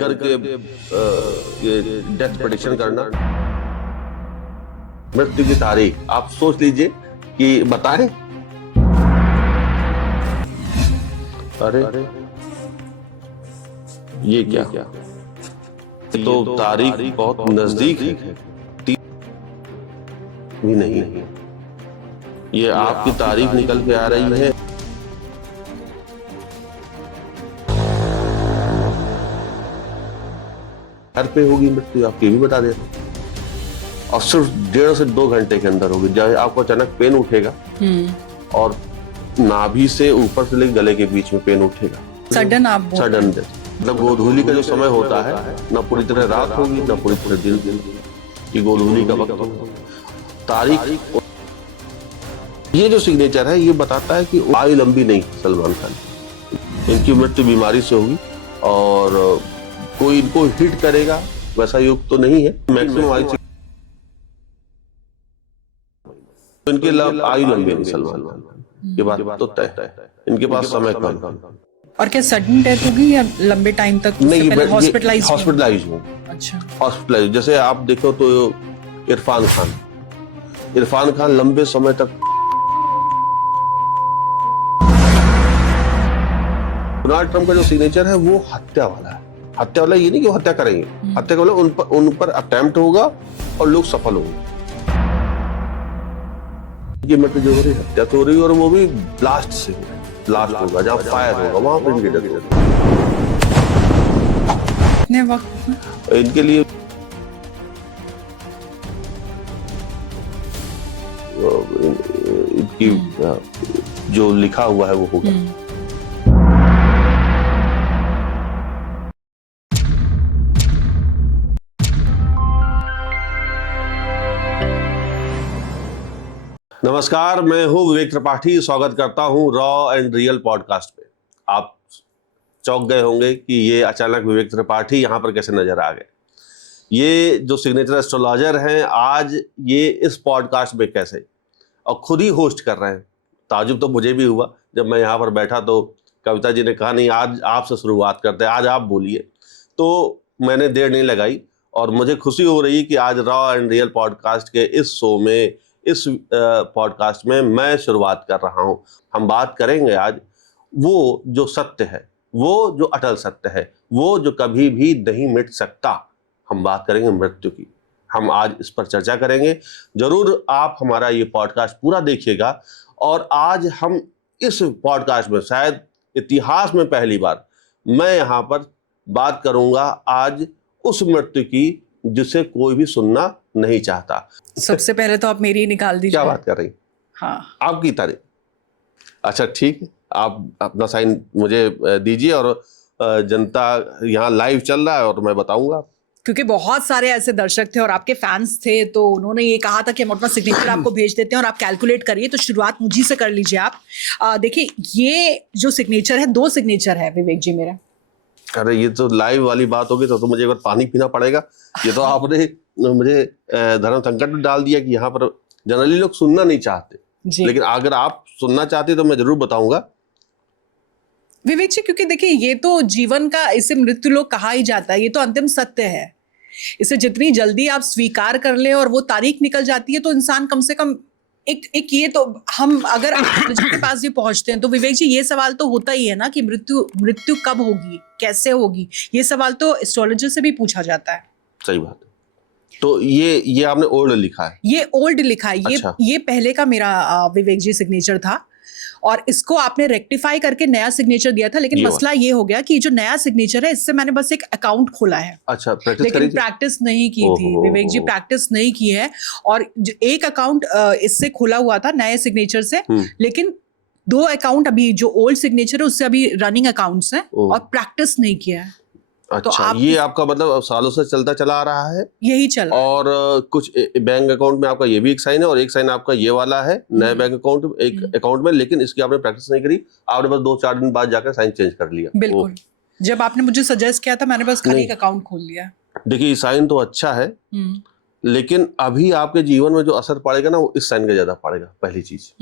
Banker के ये death prediction करना, मृत्यु की तारीख आप सोच लीजिए कि बताएं। अरे ये क्या तो तारीख बहुत नजदीक है, भी नहीं, ये आपकी तारीख निकल के आ रही है। घर पे होगी मृत्यु, आपकी भी बता दे, और सिर्फ 1.5 से 2 घंटे के अंदर होगी। जब आपको अचानक पेन उठेगा और नाभि से ऊपर से लेकर गले के बीच में पेन उठेगा, सडन डेथ। मतलब गोधूली का जो समय होता है, ना पूरी तरह रात होगी ना पूरी तरह दिन, ये गोधूली का वक्त होगा। तारीख, ये जो सिग्नेचर है ये बताता है कि आयु लंबी नहीं सलमान खान, इनकी मृत्यु बीमारी से होगी, और कोई इनको हिट करेगा वैसा युग तो नहीं है। मैक्सिमम आयु इनके आयु लंबी नहीं सलमान खान, ये बात तो तय है। इनके पास समय कम। और क्या सडन डेथ होगी या लंबे टाइम तक? नहीं, हॉस्पिटलाइज हो। अच्छा, हॉस्पिटलाइज। जैसे आप देखो तो इरफान खान लंबे समय तक, डोनाल्ड ट्रंप का जो सिग्नेचर है वो हत्या वाला है। हत्या वाला ये नहीं कि वो हत्या करेंगे, हत्या का मतलब उन पर अटेम्प्ट होगा और लोग सफल होंगे। ये मृत्यु जो हो रही है, हत्या तो हो रही है, और वो भी ब्लास्ट से होगा, जहाँ फायर होगा वहां पर इनकी डेथ होगी। कितने वक्त इनके लिए इनकी जो लिखा हुआ है वो होगा। नमस्कार, मैं हूं विवेक त्रिपाठी। स्वागत करता हूं रॉ एंड रियल पॉडकास्ट पे। आप चौंक गए होंगे कि ये अचानक विवेक त्रिपाठी यहां पर कैसे नजर आ गए। ये जो सिग्नेचर एस्ट्रोलॉजर हैं, आज ये इस पॉडकास्ट में कैसे, और खुद ही होस्ट कर रहे हैं। ताजुब तो मुझे भी हुआ जब मैं यहाँ पर बैठा तो कविता जी ने कहा नहीं आज आपसे शुरुआत करते हैं, आज आप बोलिए। तो मैंने देर नहीं लगाई और मुझे खुशी हो रही कि आज रॉ एंड रियल पॉडकास्ट के इस शो में, इस पॉडकास्ट में मैं शुरुआत कर रहा हूं। हम बात करेंगे आज वो जो सत्य है, वो जो अटल सत्य है, वो जो कभी भी नहीं मिट सकता। हम बात करेंगे मृत्यु की। हम आज इस पर चर्चा करेंगे। जरूर आप हमारा ये पॉडकास्ट पूरा देखिएगा। और आज हम इस पॉडकास्ट में शायद इतिहास में पहली बार मैं यहाँ पर बात करूंगा आज उस मृत्यु की जिसे कोई भी सुनना नहीं चाहता। सबसे पहले तो आप मेरी निकाल दीजिए। क्या बात कर रही? हाँ, आपकी तारीफ। अच्छा ठीक है, आप अपना साइन मुझे दीजिए, और जनता यहाँ लाइव चल रहा है और मैं बताऊंगा। क्योंकि बहुत सारे ऐसे दर्शक थे और आपके फैंस थे, तो उन्होंने ये कहा था कि हम अपना सिग्नेचर आपको भेज देते हैं और आप कैलकुलेट करिए। तो शुरुआत मुझी से कर लीजिए आप। देखिए, ये जो सिग्नेचर है, 2 सिग्नेचर है विवेक जी मेरा। अरे ये तो लाइव वाली बात होगी तो मुझे एक बार पानी पीना पड़ेगा। ये तो आपने मुझे धर्म संकट में डाल दिया कि यहाँ पर जनरली लोग सुनना नहीं चाहते, लेकिन अगर आप सुनना चाहते तो मैं जरूर बताऊंगा विवेक जी। क्योंकि देखिए, ये तो जीवन का, इसे मृत्यु लोक कहा ही जाता है, ये तो अंतिम सत्य है। इसे जितनी जल्दी आप स्वीकार कर लें और वो तारीख निकल जाती है तो इंसान कम से कम एक ये तो, हम अगर के पास भी पहुंचते हैं तो विवेक जी ये सवाल तो होता ही है ना कि मृत्यु कब होगी, कैसे होगी। ये सवाल तो एस्ट्रोलॉजर से भी पूछा जाता है। सही बात है। तो ये आपने ओल्ड लिखा है? ये ओल्ड लिखा है। अच्छा। ये पहले का मेरा विवेक जी सिग्नेचर था, और इसको आपने रेक्टिफाई करके नया सिग्नेचर दिया था। लेकिन मसला ये हो गया कि जो नया सिग्नेचर है, इससे मैंने बस एक अकाउंट खोला है। अच्छा, लेकिन प्रैक्टिस नहीं की थी विवेक जी, प्रैक्टिस नहीं की है। और एक अकाउंट इससे खुला हुआ था नए सिग्नेचर से, लेकिन 2 अकाउंट अभी जो ओल्ड सिग्नेचर है उससे अभी रनिंग अकाउंट्स हैं और प्रैक्टिस नहीं किया है। अच्छा, तो ये आपका मतलब सालों से चलता चला आ रहा है? यही चल रहा है। और कुछ बैंक अकाउंट में आपका ये भी एक साइन है और एक साइन आपका ये वाला है नए बैंक अकाउंट, एक अकाउंट में, लेकिन इसकी आपने प्रैक्टिस नहीं करी, आपने बस 2-4 दिन बाद जाकर साइन चेंज कर लिया। बिल्कुल, जब आपने मुझे सजेस्ट किया था मैंने बस खाली एक अकाउंट खोल लिया। देखिए, साइन तो अच्छा है, लेकिन अभी आपके जीवन में जो असर पड़ेगा ना वो इस साइन का ज्यादा पड़ेगा। पहली चीज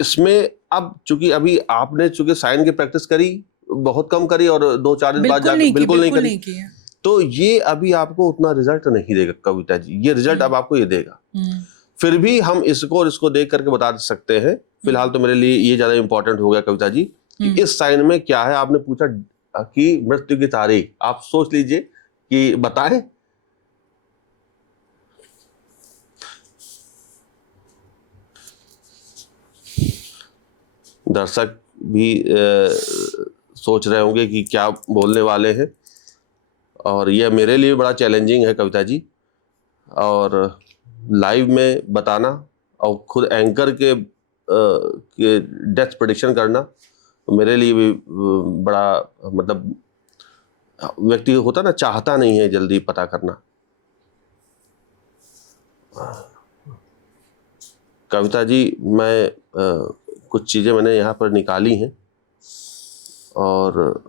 इसमें, अब चूंकि अभी आपने साइन की प्रैक्टिस करी, बहुत कम करी और 2-4 दिन बाद जाकर बिल्कुल नहीं करी, तो ये अभी आपको उतना रिजल्ट नहीं देगा कविता जी। ये रिजल्ट अब आपको ये देगा। फिर भी हम इसको देख करके बता सकते हैं। फिलहाल तो मेरे लिए ये ज्यादा इंपॉर्टेंट हो गया कविता जी कि इस साइन में क्या है। आपने पूछा कि मृत्यु की तारीख, आप सोच लीजिए कि बताएं। दर्शक भी सोच रहे होंगे कि क्या बोलने वाले हैं, और यह मेरे लिए बड़ा चैलेंजिंग है कविता जी। और लाइव में बताना और खुद एंकर के डेथ प्रेडिक्शन करना मेरे लिए भी बड़ा, मतलब व्यक्ति होता ना, चाहता नहीं है जल्दी पता करना। कविता जी, मैं कुछ चीज़ें मैंने यहाँ पर निकाली हैं और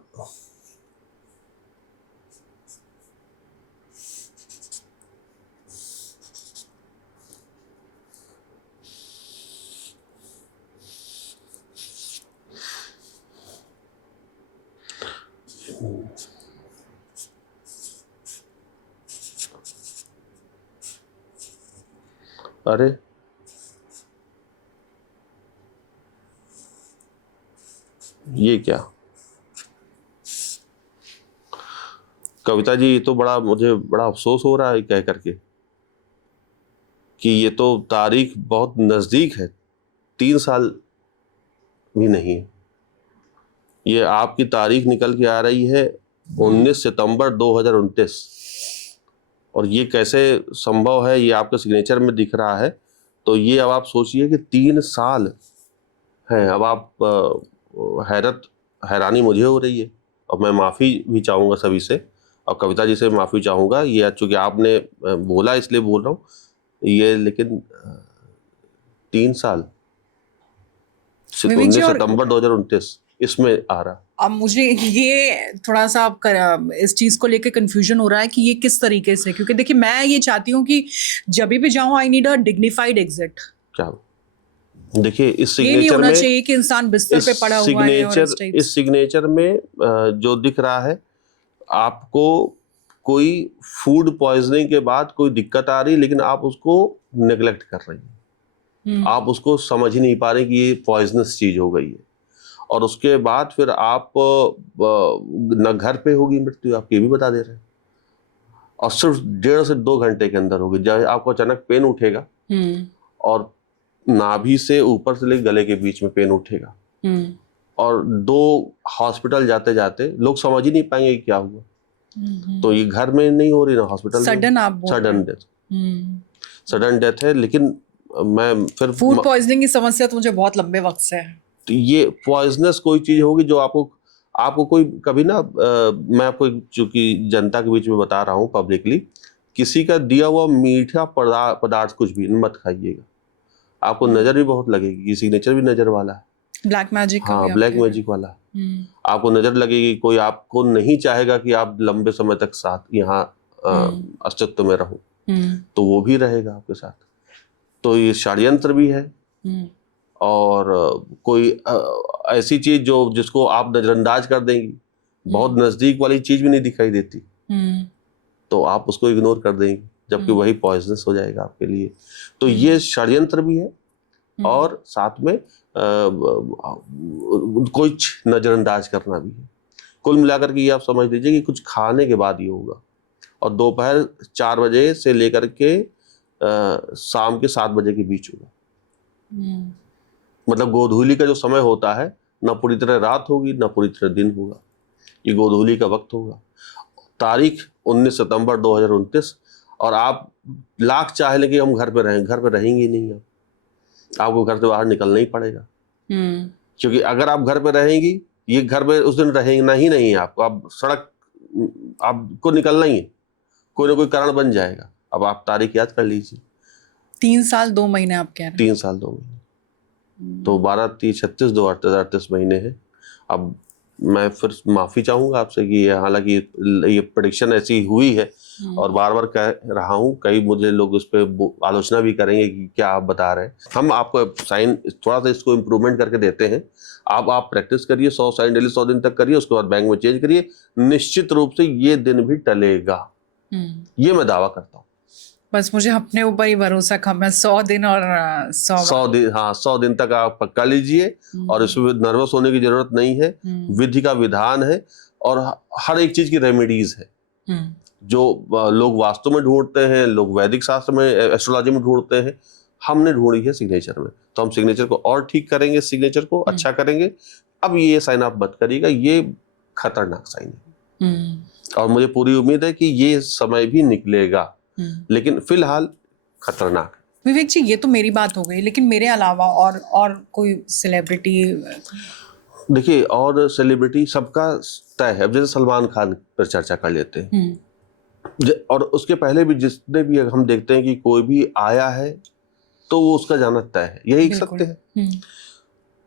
अरे ये क्या कविता जी, ये तो मुझे बड़ा अफसोस हो रहा है कह करके कि ये तो तारीख बहुत नज़दीक है, 3 साल भी नहीं है। ये आपकी तारीख निकल के आ रही है 19 सितंबर 2029, और ये कैसे संभव है, ये आपके सिग्नेचर में दिख रहा है। तो ये अब आप सोचिए कि 3 साल हैं। अब आप हैरानी मुझे हो रही है, और मैं माफ़ी भी चाहूँगा सभी से, और कविता जी से माफ़ी चाहूँगा। ये चूँकि आपने बोला इसलिए बोल रहा हूँ ये, लेकिन 3 साल 19 सितंबर 2029 इसमें आ रहा। अब मुझे ये थोड़ा सा इस चीज को लेकर कंफ्यूजन हो रहा है कि ये किस तरीके से, क्योंकि देखिए मैं ये चाहती हूँ कि जब भी जाऊँ I need a dignified exit. क्या देखिए इस सिग्नेचर में, ये नहीं होना चाहिए कि इंसान बिस्तर पे पड़ा हुआ है और इस सिग्नेचर में जो दिख रहा है आपको, कोई फूड पॉइजनिंग के बाद कोई दिक्कत आ रही, लेकिन आप उसको नेग्लेक्ट कर रही हैं। आप उसको समझ ही नहीं पा रहे कि ये पॉइजनस चीज हो गई है, और उसके बाद फिर आप न घर पे होगी मृत्यु, आप ये भी बता दे रहे हैं, और सिर्फ 1.5 से 2 घंटे के अंदर होगी। जब आपको अचानक पेन उठेगा और नाभि से ऊपर से लेकर गले के बीच में पेन उठेगा, और 2 हॉस्पिटल जाते जाते लोग समझ ही नहीं पाएंगे कि क्या हुआ। तो ये घर में नहीं हो रही ना हॉस्पिटल, सडन डेथ है। लेकिन मैं फिर फूड पॉइजनिंग की समस्या तो मुझे बहुत लंबे वक्त से है। तो ये पॉइजनस कोई चीज होगी जो आपको कोई कभी ना, मैं आपको चूंकि जनता के बीच में बता रहा हूँ पब्लिकली, किसी का दिया हुआ मीठा पदार्थ कुछ भी मत खाइएगा। आपको नजर भी बहुत लगेगी, सिग्नेचर भी नजर वाला है, ब्लैक मैजिक। हाँ, ब्लैक मैजिक वाला। आपको नजर लगेगी, कोई आपको नहीं चाहेगा कि आप लंबे समय तक साथ यहाँ अस्तित्व में रहो, तो वो भी रहेगा आपके साथ। तो ये षड्यंत्र भी है, और कोई ऐसी चीज जिसको आप नजरअंदाज कर देंगी, बहुत नजदीक वाली चीज भी नहीं दिखाई देती, तो आप उसको इग्नोर कर देंगी, जबकि वही पॉइजनस हो जाएगा आपके लिए। तो ये षड्यंत्र भी है, और साथ में कुछ नजरअंदाज करना भी है। कुल मिलाकर के ये आप समझ लीजिए कि कुछ खाने के बाद ये होगा, और दोपहर 4 बजे से लेकर के शाम के 7 बजे के बीच होगा। मतलब गोधूली का जो समय होता है, ना पूरी तरह रात होगी ना पूरी तरह दिन होगा, ये गोधूली का वक्त होगा। तारीख 19 सितंबर 2029, और आप लाख चाह लें कि हम घर पे रहें, घर पे रहेंगे नहीं। आपको घर से बाहर निकलना ही पड़ेगा, क्योंकि अगर आप घर पे रहेंगी, ये घर पे उस दिन रहना ही नहीं है आपको। आप सड़क, आपको निकलना ही है, कोई ना कोई कारण बन जाएगा। अब आप तारीख याद कर लीजिए। 3 साल 2 महीने आप कह रहे हैं? 3 साल 2 महीने, तो 12, 30, 36, 2, 38 महीने हैं। अब मैं फिर माफ़ी चाहूँगा आपसे कि हालांकि ये प्रेडिक्शन ऐसी हुई है और बार बार कह रहा हूँ, कई मुझे लोग इस पर आलोचना भी करेंगे कि क्या आप बता रहे हैं। हम आपको साइन थोड़ा सा इसको इम्प्रूवमेंट करके देते हैं। आप प्रैक्टिस करिए, 100 साइन डेली 100 दिन तक करिए, उसके बाद बैंक में चेंज करिए, निश्चित रूप से ये दिन भी टलेगा, ये मैं दावा करता हूँ। बस मुझे अपने ऊपर ही भरोसा कम है। 100 दिन और 100 दिन, हाँ 100 दिन तक आप पक्का लीजिए और इसमें नर्वस होने की जरूरत नहीं है। विधि का विधान है और हर एक चीज की रेमेडीज है जो लोग वास्तु में ढूंढते हैं, लोग वैदिक शास्त्र में, एस्ट्रोलॉजी में ढूंढते हैं, हमने ढूंढी है सिग्नेचर में। तो हम सिग्नेचर को और ठीक करेंगे, सिग्नेचर को अच्छा करेंगे। अब ये साइन आप मत करिएगा, ये खतरनाक साइन है और मुझे पूरी उम्मीद है कि ये समय भी निकलेगा, लेकिन फिलहाल खतरनाक। विवेक जी, ये तो मेरी बात हो गई, लेकिन मेरे अलावा और कोई सेलिब्रिटी? देखिए, और सेलिब्रिटी सबका तय है। अब जैसे सलमान खान पर चर्चा कर लेते हैं, और उसके पहले भी जितने भी हम देखते हैं कि कोई भी आया है तो वो उसका जाना तय है, यही सत्य है।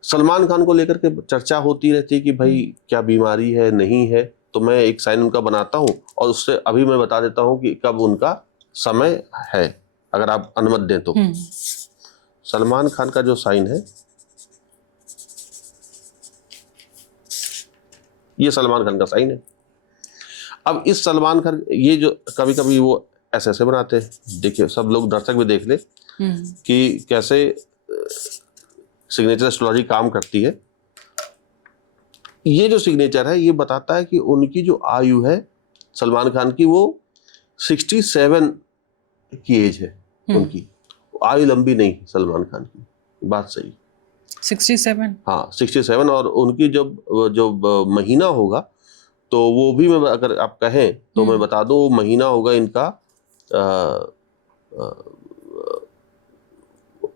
सलमान खान को लेकर के चर्चा होती रहती है कि भाई क्या बीमारी है, नहीं है। तो मैं एक साइन उनका बनाता हूँ और उससे अभी मैं बता देता हूँ कि कब उनका समय है, अगर आप अनुमति दें तो। सलमान खान का जो साइन है, ये सलमान खान का साइन है। अब इस सलमान खान, ये जो कभी कभी वो ऐसे बनाते हैं, देखिए सब लोग, दर्शक भी देख ले कि कैसे सिग्नेचर एस्ट्रोलॉजी काम करती है। ये जो सिग्नेचर है ये बताता है कि उनकी जो आयु है सलमान खान की, वो 67 की एज है उनकी। आयु लंबी नहीं है सलमान खान की, बात सही। 67? हाँ 67। और उनकी जो महीना होगा तो वो भी मैं, अगर आप कहें तो मैं बता दूं, महीना होगा इनका,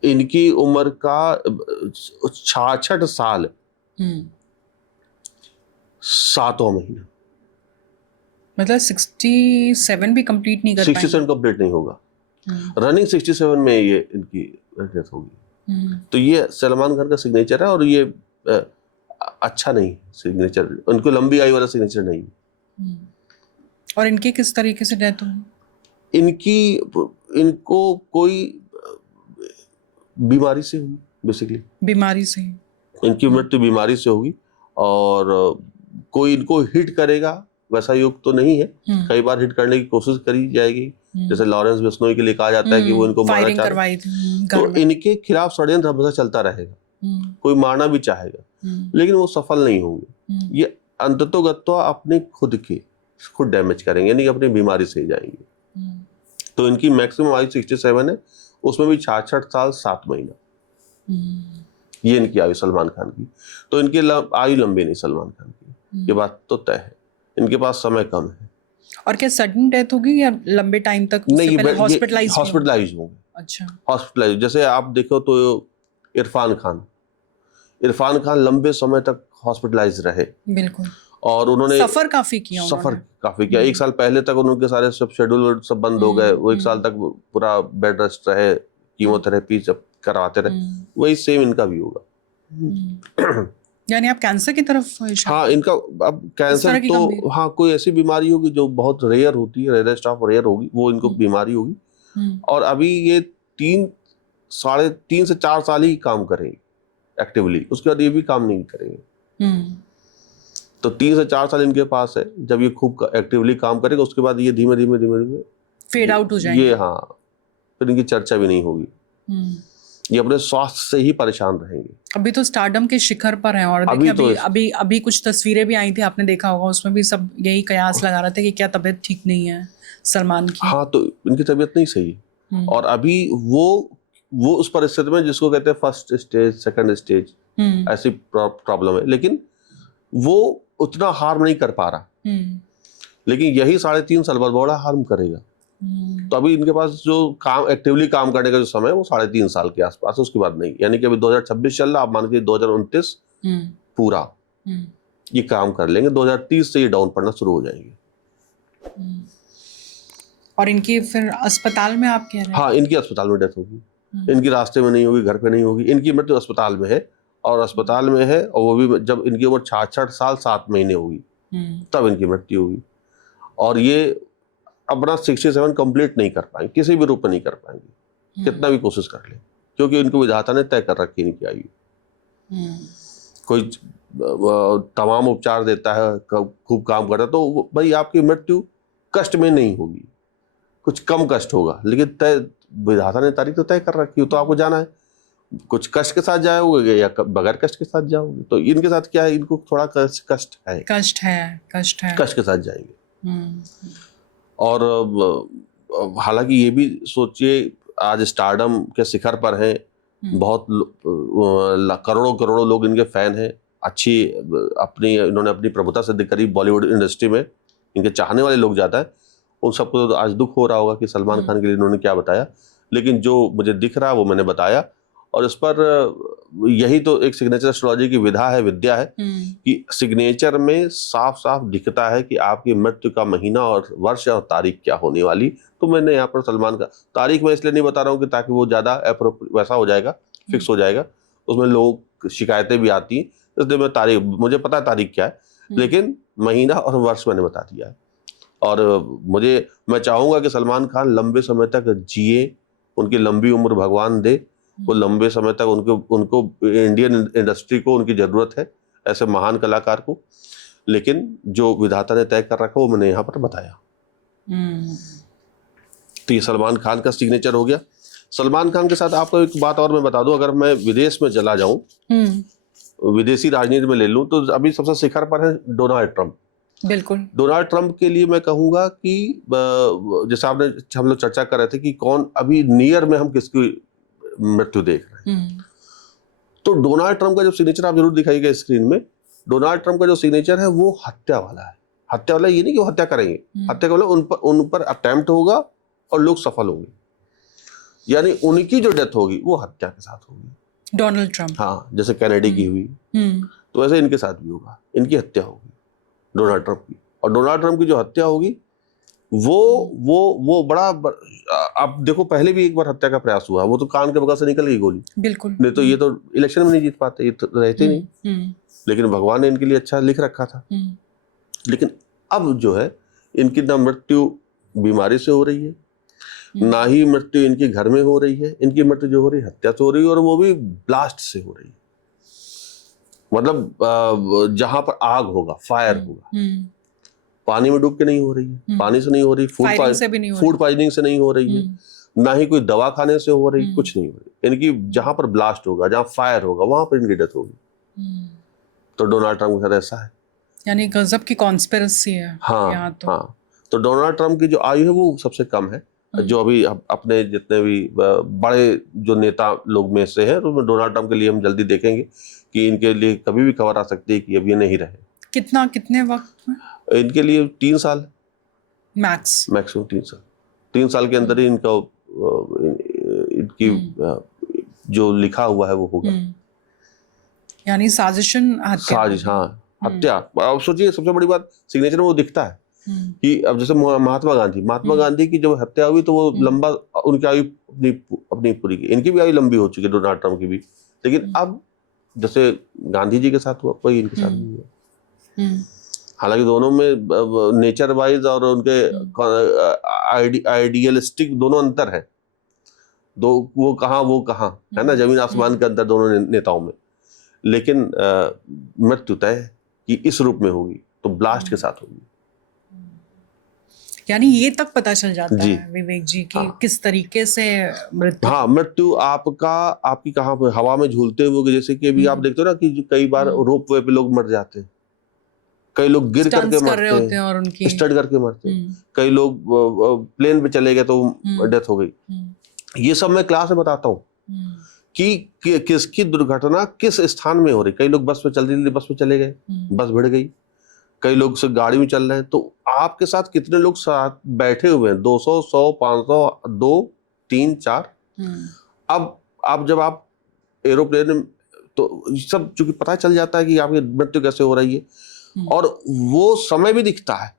इनकी उम्र का 66 साल 7वां महीना। मतलब 67 भी कंप्लीट नहीं कर पाएंगे? 67 कंप्लीट नहीं होगा, रनिंग 67 में ये इनकी डेथ होगी। तो ये सलमान खान का सिग्नेचर है और ये अच्छा नहीं सिग्नेचर, उनको लंबी आयु वाला सिग्नेचर नहीं। और इनकी किस तरीके से डेथ हुई? इनको कोई बीमारी से हुई, बेसिकली बीमारी से इनकी मृत्यु बीमारी से होगी। और कोई इनको हिट करेगा वैसा योग तो नहीं है। कई बार हिट करने की कोशिश करी जाएगी, जैसे लॉरेंस बिश्नोई के लिए कहा जाता है कि वो इनको मारना चाहते हैं, तो इनके खिलाफ षड्यंत्र हमेशा चलता रहेगा, कोई मारना भी चाहेगा लेकिन वो सफल नहीं होंगे। ये अंततोगत्वा अपने खुद डैमेज करेंगे, यानी अपनी बीमारी से ही जाएंगे। तो इनकी मैक्सिमम आयु 67 है, उसमें भी 66 साल 7 महीना, ये इनकी आयु सलमान खान की। तो इनकी आयु लंबी नहीं सलमान खान की, ये बात तो तय है। इनके पास समय कम है। और क्या सडन डेथ होगी या लंबे टाइम तक? नहीं, हॉस्पिटलाइज होंगे। अच्छा, हॉस्पिटलाइज। जैसे आप देखो तो इरफान खान लंबे समय तक हॉस्पिटलाइज रहे। बिल्कुल। और उन्होंने सफर काफी किया। एक साल पहले तक उनके सारे सब शेड्यूल सब बंद हो गए। वो एक साल तक पूरा बेड रेस्ट रहे, कीमोथेरेपी सब करवाते रहे। वही सेम इनका भी होगा। यानी आप कैंसर की तरफ? हाँ, इनका अब कैंसर तो, हाँ कोई ऐसी बीमारी होगी जो बहुत रेयर होती है, रेयरेस्ट ऑफ रेयर होगी, वो इनको बीमारी होगी। और अभी ये 3 से 4 साल ही काम करेंगे एक्टिवली, उसके बाद ये भी काम नहीं करेंगे। तो 3 से 4 साल इनके पास है, जब ये खूब एक्टिवली काम करेगा उसके बाद ये धीमे धीमे फेड आउट हो जाएंगे। ये, हाँ, फिर इनकी चर्चा भी नहीं होगी। ये अपने स्वास्थ्य से ही परेशान रहेंगे। अभी तो स्टारडम के शिखर पर हैं। और देखिए अभी कुछ तस्वीरें भी आई थी, आपने देखा होगा, उसमें भी सब यही कयास लगा रहे थे कि क्या तबीयत ठीक नहीं है सलमान की। हाँ, तो इनकी तबीयत नहीं सही है। और अभी वो उस परिस्थिति में जिसको कहते हैं फर्स्ट स्टेज, सेकंड स्टेज, ऐसी प्रॉब्लम है, लेकिन वो उतना हार्म नहीं कर पा रहा। लेकिन यही 3.5 साल बाद बड़ा हार्म करेगा। तो अभी इनके पास जो एक्टिवली काम करने का जो समय है वो 3.5 साल के आसपास है, उसके बाद नहीं। यानी कि अभी 2026 चल रहा, आप मान के 2029 पूरा ये काम कर लेंगे। 2030 से ये डाउन पड़ना शुरू हो जाएंगे। और इनकी फिर अस्पताल में आप कह रहे हैं? हाँ, इनकी अस्पताल में डेथ होगी। इनकी रास्ते में नहीं होगी, घर पे नहीं होगी, इनकी मृत्यु अस्पताल में है। और अस्पताल में है, और वो भी जब इनकी उम्र 66 साल 7 महीने होगी तब इनकी मृत्यु हुई। और ये अपना 67 कंप्लीट नहीं कर पाएंगे, किसी भी रूप में नहीं कर पाएंगे, कितना भी कोशिश कर ले, क्योंकि इनको विधाता ने तय कर रखी इनकी आयु। कोई तमाम उपचार देता है, खूब काम करता है, तो भाई आपकी मृत्यु कष्ट में नहीं होगी, कुछ कम कष्ट होगा, लेकिन तय विधाता ने तारीख तो तय कर रखी है, तो आपको जाना है, कुछ कष्ट के साथ जाओगे या बगैर कष्ट के साथ जाओगे। तो इनके साथ क्या है, इनको थोड़ा कष्ट के साथ जाएंगे। और हालांकि ये भी सोचिए, आज स्टारडम के शिखर पर हैं, बहुत करोड़ों लोग इनके फैन हैं, अच्छी इन्होंने अपनी प्रभुता सिद्ध करी बॉलीवुड इंडस्ट्री में, इनके चाहने वाले लोग ज़्यादा है। उन सबको तो आज दुख हो रहा होगा कि सलमान खान के लिए इन्होंने क्या बताया, लेकिन जो मुझे दिख रहा है वो मैंने बताया। और इस पर यही तो एक सिग्नेचर एस्ट्रोलॉजी की विधा है, विद्या है, कि सिग्नेचर में साफ साफ दिखता है कि आपकी मृत्यु का महीना और वर्ष और तारीख क्या होने वाली। तो मैंने यहाँ पर सलमान का तारीख मैं इसलिए नहीं बता रहा हूँ कि ताकि वो ज़्यादा वैसा हो जाएगा, फिक्स हो जाएगा, उसमें लोग शिकायतें भी आती हैं, इसलिए मैं तारीख, मुझे पता है तारीख क्या है, लेकिन महीना और वर्ष मैंने बता दिया है। और मैं चाहूँगा कि सलमान खान लंबे समय तक जिए, उनकी लंबी उम्र भगवान दे, वो लंबे समय तक उनको इंडियन इंडस्ट्री को उनकी ज़रूरत है, ऐसे महान कलाकार को, लेकिन जो विधाता ने तय कर रखा वो मैंने यहाँ पर बताया। तो ये सलमान खान का सिग्नेचर हो गया। सलमान खान के साथ आपको एक बात और मैं बता दूं, अगर मैं विदेश में चला जाऊं, विदेशी राजनीति में ले लूं, तो अभी सबसे शिखर पर है डोनाल्ड ट्रंप। बिल्कुल। डोनाल्ड ट्रंप के लिए मैं कहूंगा कि जैसे हम लोग चर्चा कर रहे थे कि कौन अभी नियर में हम किसकी मृत्यु देख रहे हैं, तो डोनाल्ड ट्रंप का जो सिग्नेचर आप जरूर दिखाइएगा स्क्रीन में। डोनाल्ड ट्रंप का जो सिग्नेचर है वो हत्या वाला है। हत्या वाला ये नहीं कि वो हत्या करेंगे, हत्या वाला उन पर अटेम्प्ट होगा और लोग सफल होंगे, यानी उनकी जो डेथ होगी वो हत्या के साथ होगी। डोनाल्ड ट्रंप, हाँ, जैसे कैनेडी की हुई, तो वैसे इनके साथ भी होगा, इनकी हत्या होगी डोनाल्ड ट्रंप की। और डोनाल्ड ट्रंप की जो हत्या होगी वो बड़ा आप देखो, पहले भी एक बार हत्या का प्रयास हुआ, वो तो कान के बगल से निकल गई गोली। बिल्कुल। नहीं तो ये तो इलेक्शन में नहीं जीत पाते, ये तो रहते नहीं। लेकिन भगवान ने इनके लिए अच्छा लिख रखा था। लेकिन अब जो है, इनकी ना मृत्यु बीमारी से हो रही है, ना ही मृत्यु इनके घर में हो रही है, इनकी मृत्यु जो हो रही है हत्या से हो रही है, और वो भी ब्लास्ट से हो रही है। मतलब जहां पर आग होगा, फायर होगा, पानी में डूब के नहीं हो रही है, पानी से नहीं हो रही, फूड पॉइजनिंग से नहीं हो रही है, ना ही कोई दवा खाने से हो रही, कुछ नहीं हो रही। इनकी जहां पर ब्लास्ट होगा, जहां फायर होगा, वहां पर इनकी डेथ होगी। तो डोनाल्ड ट्रंप के साथ ऐसा है, यानी गजब की कॉन्स्पिरेसी है। हाँ तो। हाँ, तो डोनाल्ड ट्रंप की जो आयु है वो सबसे कम है, जो अभी अपने जितने भी बड़े जो नेता लोग में से है, तो डोनाल्ड ट्रंप के लिए हम जल्दी देखेंगे कि इनके लिए कभी भी खबर आ सकती है कि अब ये नहीं रहे। कितने वक्त में? इनके लिए 3 साल मैक्सिमम 3 साल के अंदर ही इनकी जो लिखा हुआ है वो होगा। यानी साजिश, हाँ, हत्या। अब सोचिए, सबसे बड़ी बात सिग्नेचर में वो दिखता है कि अब जैसे महात्मा गांधी की जब हत्या हुई तो वो लंबा उनकी आयु अपनी पूरी की, इनकी भी आयु लंबी हो चुकी है, डोनाल्ड ट्रंप की भी। लेकिन अब जैसे गांधी जी के साथ हुआ, वही इनके साथ भी हुआ। हालांकि दोनों में नेचर वाइज और उनके आइडियलिस्टिक दोनों अंतर है, वो कहाँ है ना, जमीन आसमान के अंतर दोनों नेताओं में। लेकिन मृत्यु तय है कि इस रूप में होगी, तो ब्लास्ट के साथ होगी। यानी ये तक पता चल जाता है विवेक जी कि किस तरीके से मृत्यु। हाँ, मृत्यु आपकी कहाँ पे, हवा में झूलते हुए, जैसे कि अभी आप देखते हो ना कि कई बार रोप वे पे लोग मर जाते हैं, कई लोग गिर करके मरते हैं और उनकी स्टंट करके मरते हैं, कई लोग प्लेन पे चले गए तो डेथ हो गई। ये सब मैं क्लास में बताता हूँ कि किसकी दुर्घटना किस स्थान में हो रही। कई लोग बस में चले गए, बस भिड़ गई, कई लोग से गाड़ी में चल रहे हैं, तो आपके साथ कितने लोग साथ बैठे हुए हैं, 200, 100, 500, 2, 3, 4। अब जब आप एरोप्लेन में, तो सब चूंकि पता चल जाता है कि आपकी मृत्यु कैसे हो रही है, और वो समय भी दिखता है,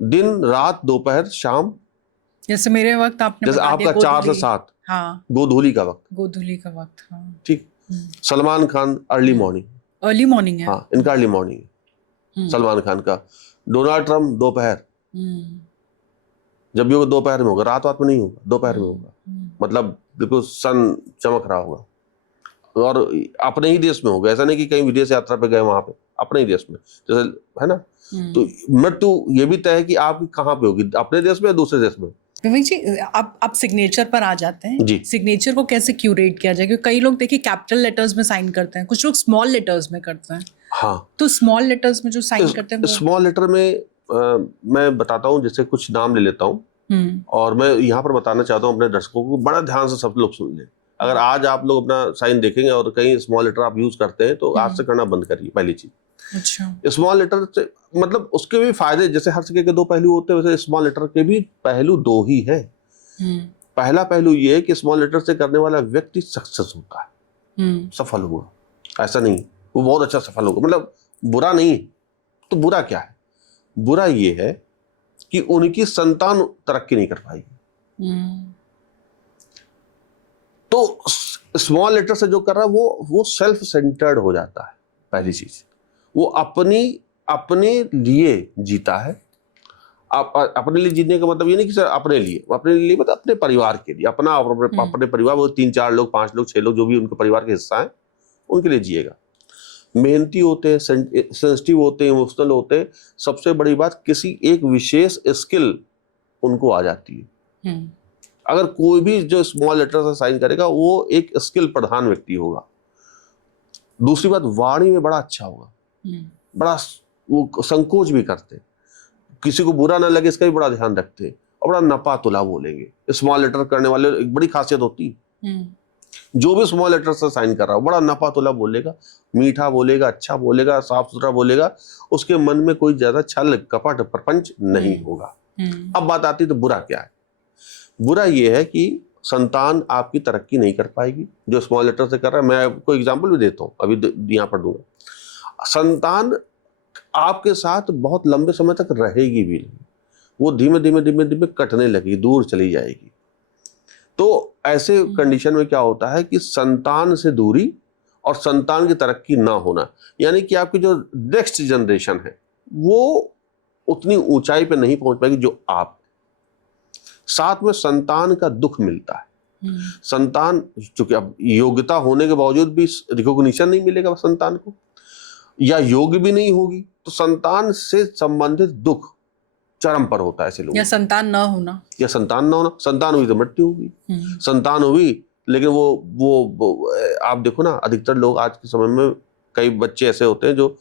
दिन, रात, दोपहर, शाम। जैसे मेरे वक्त आपने जैसे आपका 4 से 7, हाँ, गोधूली का वक्त, हाँ। ठीक। सलमान खान अर्ली मॉर्निंग है। हाँ, इनका अर्ली मॉर्निंग है सलमान खान का। डोनाल्ड ट्रम्प दोपहर, जब भी होगा दोपहर में होगा, रात में नहीं होगा, दोपहर में होगा, मतलब बिल्कुल सन चमक रहा होगा, और अपने ही देश में होगा, ऐसा नहीं कि कहीं विदेश यात्रा पे गए वहां पे, अपने ही देश में, जैसे है ना। तो मृत्यु ये भी तय है कि आपकी कहाँ पे होगी, अपने देश में या दूसरे देश में। विवेक जी, आप सिग्नेचर पर आ जाते हैं जी। सिग्नेचर को कैसे क्यूरेट किया जाए, क्योंकि कई लोग देखिए कैपिटल लेटर्स में साइन करते हैं, कुछ लोग स्मॉल लेटर्स में करते हैं। हाँ, तो स्मॉल लेटर्स में जो साइन करते हैं, स्मॉल लेटर में मैं बताता हूँ, जैसे कुछ नाम ले लेता हूँ, और मैं यहाँ पर बताना चाहता हूँ अपने दर्शकों को, बड़ा ध्यान से सब लोग सुन लें। अगर आज आप लोग अपना साइन देखेंगे और कहीं स्मॉल लेटर आप यूज करते हैं तो आज से करना बंद करिए, पहली चीज। अच्छा। स्मॉल लेटर से मतलब उसके भी फायदे, जैसे हर सिक्के के दो पहलू होते हैं, वैसे स्मॉल लेटर के भी पहलू दो ही है। पहला पहलू ये है कि स्मॉल लेटर से करने वाला व्यक्ति सक्सेस होता है, सफल हुआ, ऐसा नहीं वो बहुत अच्छा सफल होगा, मतलब बुरा नहीं। तो बुरा क्या है? बुरा ये है कि उनकी संतान तरक्की नहीं कर पाएगी। तो स्मॉल लेटर से जो कर रहा है वो सेल्फ सेंटर्ड हो जाता है। पहली चीज, वो अपने लिए जीता है। अपने लिए जीतने का मतलब ये नहीं कि सर अपने लिए मतलब अपने परिवार के लिए, अपने परिवार, वो 3-4 लोग, 5 लोग, 6 लोग, जो भी उनके परिवार के हिस्सा है, उनके लिए जिएगा। मेहनती होते हैं, सेंसिटिव होते हैं, इमोशनल होते हैं। सबसे बड़ी बात, किसी एक विशेष स्किल उनको आ जाती है। अगर कोई भी जो स्मॉल लेटर से साइन करेगा वो एक स्किल प्रधान व्यक्ति होगा। दूसरी बात, वाणी में बड़ा अच्छा होगा, बड़ा वो संकोच भी करते, किसी को बुरा ना लगे इसका भी बड़ा ध्यान रखते, और बड़ा नपा तुला बोलेंगे। स्मॉल लेटर करने वाले एक बड़ी खासियत होती है, जो भी स्मॉल लेटर से साइन कर रहा हो बड़ा नपा तुला बोलेगा, मीठा बोलेगा, अच्छा बोलेगा, साफ सुथरा बोलेगा, उसके मन में कोई ज्यादा छल कपट प्रपंच नहीं होगा। अब बात आती तो बुरा क्या है? बुरा ये है कि संतान आपकी तरक्की नहीं कर पाएगी, जो स्मॉल लेटर से कर रहा है। मैं आपको एग्जांपल भी देता हूँ, अभी यहाँ पर दूंगा। संतान आपके साथ बहुत लंबे समय तक रहेगी भी नहीं, वो धीमे धीमे कटने लगेगी, दूर चली जाएगी। तो ऐसे कंडीशन में क्या होता है कि संतान से दूरी और संतान की तरक्की ना होना, यानी कि आपकी जो नेक्स्ट जनरेशन है वो उतनी ऊंचाई पे नहीं पहुंच पाएगी जो आप। साथ में संतान का दुख मिलता है। संतान, चूंकि अब योग्यता होने के बावजूद भी रिकॉग्निशन नहीं मिलेगा संतान को, या योग्य भी नहीं होगी, तो संतान से संबंधित दुख चरम पर होता है ऐसे लोग। या संतान न होना, संतान हुई तो मृत्यु होगी। संतान हुई लेकिन वो आप देखो ना, अधिकतर लोग आज के समय में, कई बच्चे ऐसे होते हैं जो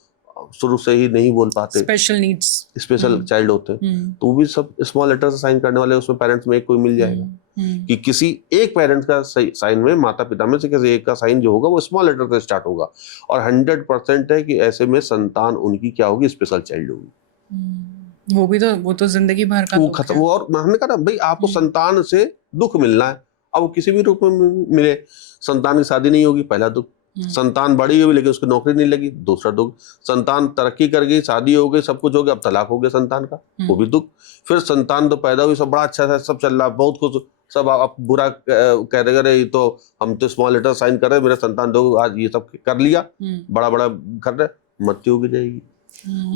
शुरू से ही नहीं बोल पाते, स्पेशल चाइल्ड होते हैं, तो वो भी सब स्मॉल लेटर से साइन करने वाले, उसमें पेरेंट्स में एक कोई मिल जाएगा कि किसी एक पेरेंट्स का साइन में, माता पिता में से किसी एक का साइन जो होगा वो स्मॉल लेटर से स्टार्ट होगा, और 100% है कि ऐसे में संतान उनकी क्या होगी, स्पेशल चाइल्ड होगी। वो तो जिंदगी भर का खत्म। और मैंने कहा ना भाई, आपको संतान से दुख मिलना है, अब वो किसी भी रूप में मिले। संतान की शादी नहीं होगी, पहला दुख। संतान बड़ी हुई लेकिन उसकी नौकरी नहीं लगी, दूसरा दुख। संतान तरक्की कर गई, शादी हो गई, सब कुछ हो गया, अब तलाक हो गया संतान का, वो भी दुख। फिर संतान तो पैदा हुई, सब बड़ा अच्छा है, सब चल रहा, बहुत खुश, सब आप बुरा कह रहे अरे तो हम तो स्मॉल लेटर साइन कर रहे, मेरा संतान दो आज ये सब कर लिया, बड़ा बड़ा कर रहे, मृत्यु हो जाएगी।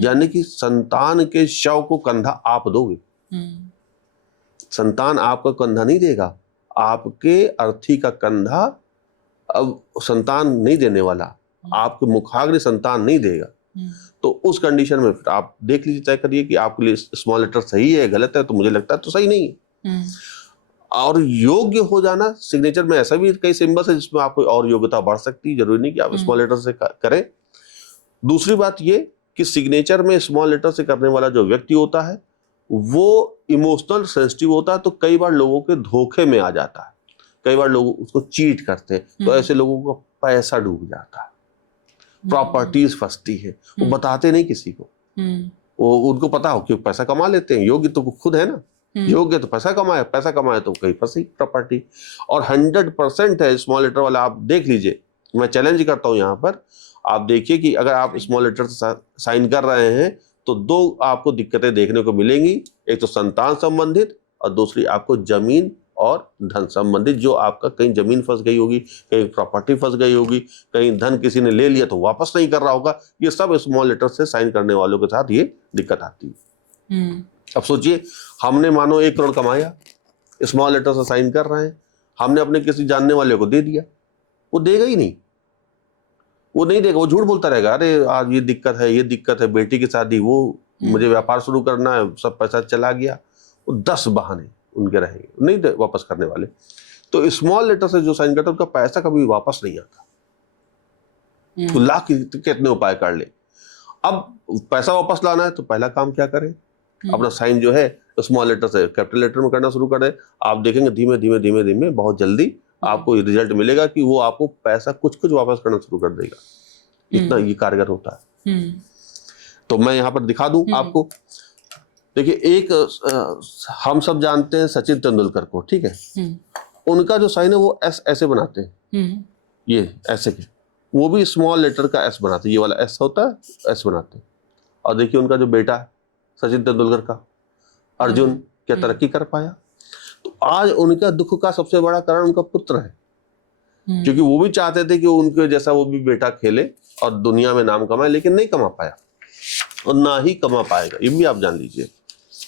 यानी कि संतान के शव को कंधा आप दोगे, संतान आपका कंधा नहीं देगा, आपके अर्थी का कंधा अब संतान नहीं देने वाला, आपके मुखाग्र संतान नहीं देगा। तो उस कंडीशन में फिर आप देख लीजिए, तय करिए कि आपके लिए स्मॉल लेटर सही है, गलत है। तो मुझे लगता है तो सही नहीं है। और योग्य हो जाना, सिग्नेचर में ऐसा भी कई सिंबल्स है जिसमें आपको और योग्यता बढ़ सकती है, जरूरी नहीं कि आप स्मॉल लेटर से करें। दूसरी बात ये कि सिग्नेचर में स्मॉल लेटर से करने वाला जो व्यक्ति होता है वो इमोशनल सेंसिटिव होता है, तो कई बार लोगों के धोखे में आ जाता है, कई बार लोग उसको चीट करते हैं, तो ऐसे लोगों को पैसा डूब जाता है, प्रॉपर्टीज फंसती है, वो बताते नहीं किसी को, वो उनको पता हो कि पैसा कमा लेते हैं, योग्य तो खुद है ना, योग्य तो पैसा कमाए तो कहीं फंसी प्रॉपर्टी। और 100% है स्मॉल लेटर वाला, आप देख लीजिए, मैं चैलेंज करता हूं यहाँ पर, आप देखिए कि अगर आप स्मॉल लेटर से साइन कर रहे हैं तो दो आपको दिक्कतें देखने को मिलेंगी, एक तो संतान संबंधित और दूसरी आपको जमीन और धन संबंधित जो आपका कहीं जमीन फंस गई होगी, कहीं प्रॉपर्टी फंस गई होगी, कहीं धन किसी ने ले लिया तो वापस नहीं कर रहा होगा, ये सब स्मॉल लेटर से साइन करने वालों के साथ ये दिक्कत आती है। अब सोचिए, हमने मानो 1 करोड़ कमाया, स्मॉल लेटर से साइन कर रहे हैं, हमने अपने किसी जानने वाले को दे दिया, वो देगा ही नहीं, वो नहीं देगा, वो झूठ बोलता रहेगा, अरे आज ये दिक्कत है, बेटी की शादी, वो मुझे व्यापार शुरू करना है, सब पैसा चला गया, वो 10 बहाने उनके रहेंगे, नहीं वापस करने वाले। तो स्मॉल लेटर से जो साइन करता है उनका पैसा कभी वापस नहीं आता, तो लाख कितने उपाय कर ले। अब पैसा वापस लाना है तो पहला काम क्या करें, अपना साइन जो है स्मॉल लेटर से कैपिटल लेटर में करना शुरू कर दे। आप देखेंगे धीमे धीमे बहुत जल्दी आपको ये रिजल्ट मिलेगा कि वो आपको पैसा कुछ वापस करना शुरू कर देगा, इतना ये कारगर होता है। तो मैं यहाँ पर दिखा दूं आपको, देखिए एक हम सब जानते हैं सचिन तेंदुलकर को, ठीक है, उनका जो साइन है वो एस ऐसे बनाते हैं, ये ऐसे के, वो भी स्मॉल लेटर का एस बनाते हैं, ये वाला एस होता है, एस बनाते हैं। और देखिए उनका जो बेटा है सचिन तेंदुलकर का, अर्जुन, क्या तरक्की कर पाया। तो आज उनका दुख का सबसे बड़ा कारण उनका पुत्र है, क्योंकि वो भी चाहते थे कि उनके जैसा वो भी बेटा खेले और दुनिया में नाम कमाए, लेकिन नहीं कमा पाया और ना ही कमा पाएगा, ये भी आप जान लीजिए।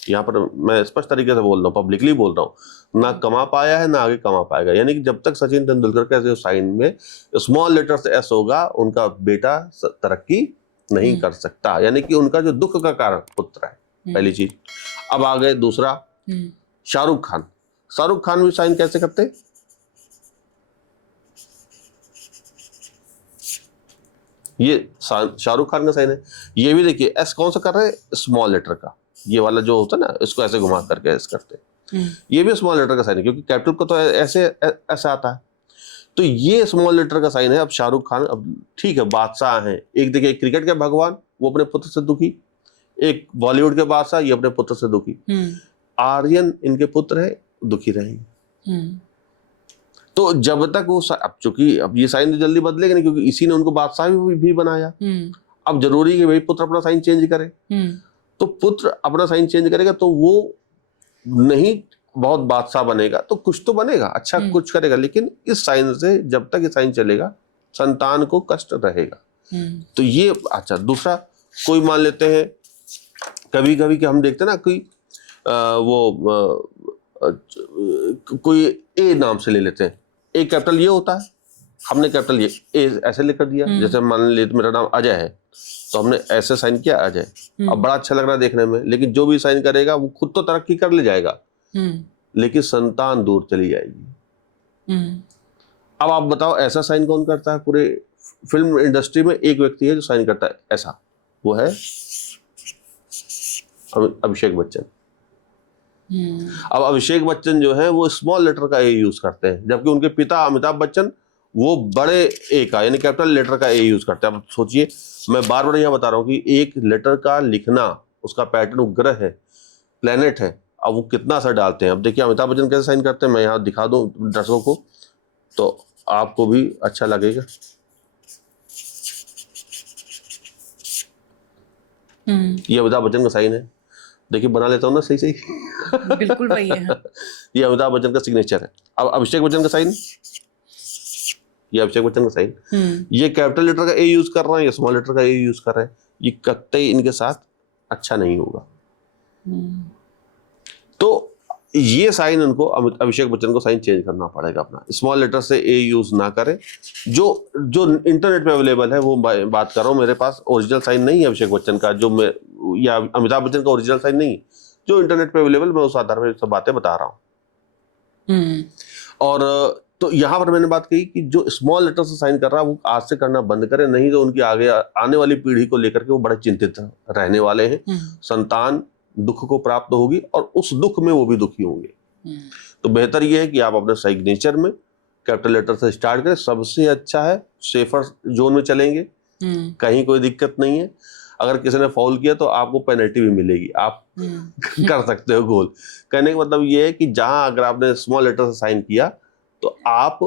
यहाँ पर मैं स्पष्ट तरीके से बोल रहा हूँ, पब्लिकली बोल रहा हूँ, ना कमा पाया है ना आगे कमा पाएगा। यानी कि जब तक सचिन तेंदुलकर के साइन में स्मॉल लेटर से एस होगा, उनका बेटा तरक्की नहीं कर सकता, यानी कि उनका जो दुख का कारण पुत्र है, पहली चीज। अब आ गए दूसरा, शाहरुख खान भी साइन कैसे करते, ये शाहरुख खान का साइन है, ये भी देखिए एस कौन सा कर रहे हैं, स्मॉल लेटर का, ये वाला जो होता है ना, इसको ऐसे घुमा करके एस करते हैं, ये भी स्मॉल लेटर का साइन है, क्योंकि कैपिटल को तो ऐसे आता है, तो ये स्मॉल लेटर का साइन है। अब शाहरुख खान, अब ठीक है, बादशाह हैं, एक देखिए क्रिकेट के भगवान, वो अपने पुत्र से दुखी, एक बॉलीवुड के बादशाह, ये अपने पुत्र से दुखी, आर्यन इनके पुत्र है, दुखी रहेंगे। तो जब तक वो अब चूंकि अब ये साइन तो जल्दी बदलेगा नहीं, क्योंकि इसी ने उनको बादशाह भी बनाया। अब जरूरी है कि भाई पुत्र अपना साइन चेंज करे, तो पुत्र अपना साइन चेंज करेगा तो वो नहीं बहुत बादशाह बनेगा, तो कुछ तो बनेगा, अच्छा कुछ करेगा, लेकिन इस साइन से जब तक ये साइन चलेगा संतान को कष्ट रहेगा। तो ये अच्छा। दूसरा, कोई मान लेते हैं कभी कभी कि हम देखते हैं ना, कोई ए नाम से ले लेते हैं, ए कैपिटल ये होता है, हमने कैपिटल ये ए ऐसे लिख दिया, जैसे मान लेते मेरा नाम अजय है, तो हमने ऐसे साइन किया अजय, अब बड़ा अच्छा लग रहा है देखने में, लेकिन जो भी साइन करेगा वो खुद तो तरक्की कर ले जाएगा, लेकिन संतान दूर चली जाएगी। अब आप बताओ ऐसा साइन कौन करता है पूरे फिल्म इंडस्ट्री में? एक व्यक्ति है जो साइन करता है ऐसा, वो है अभिषेक बच्चन। अब अभिषेक बच्चन जो है वो स्मॉल लेटर का ए यूज करते हैं, जबकि उनके पिता अमिताभ बच्चन वो बड़े ए का यानी कैपिटल लेटर का ए यूज करते हैं। अब सोचिए, मैं बार बार यहाँ बता रहा हूँ कि एक लेटर का लिखना, उसका पैटर्न, ग्रह है, प्लेनेट है, अब वो कितना असर डालते हैं। अब देखिए अमिताभ बच्चन कैसे साइन करते हैं, मैं यहाँ दिखा दूं दर्शकों को तो आपको भी अच्छा लगेगा। ये अमिताभ बच्चन का साइन है, देखिए बना लेता हूँ ना सही सही बिल्कुल वही है। ये अमिताभ बच्चन का सिग्नेचर है। अब अभिषेक बच्चन का साइन, ये अभिषेक बच्चन का साइन, ये कैपिटल लेटर का ए यूज कर रहे हैं, ये स्मॉल लेटर का ए यूज कर रहे हैं, ये कतई इनके साथ अच्छा नहीं होगा। तो ये साइन उनको, अभिषेक बच्चन को साइन चेंज करना पड़ेगा अपना, स्मॉल लेटर से ए यूज ना करें। जो इंटरनेट पे अवेलेबल है वो बात कर रहा हूँ, मेरे पास ओरिजिनल साइन नहीं है अभिषेक बच्चन का, जो मैं या अमिताभ बच्चन का ओरिजिनल साइन नहीं, जो इंटरनेट पे अवेलेबल, मैं उस आधार पर सब बातें बता रहा हूँ। और तो यहाँ पर मैंने बात कही कि जो स्मॉल लेटर से साइन कर रहा है वो आज से करना बंद करे, नहीं तो उनकी आगे आने वाली पीढ़ी को लेकर के वो बड़े चिंतित रहने वाले हैं। संतान दुख को प्राप्त होगी और उस दुख में वो भी दुखी होंगे। तो बेहतर ये है कि आप अपने सिग्नेचर में कैपिटल लेटर से स्टार्ट करें, सबसे अच्छा है, सेफर जोन में चलेंगे, कहीं कोई दिक्कत नहीं है। अगर किसी ने फॉल किया तो आपको पेनल्टी भी मिलेगी, आप कर सकते हो गोल। कहने का मतलब ये है कि जहां अगर आपने स्मॉल लेटर से साइन किया तो आप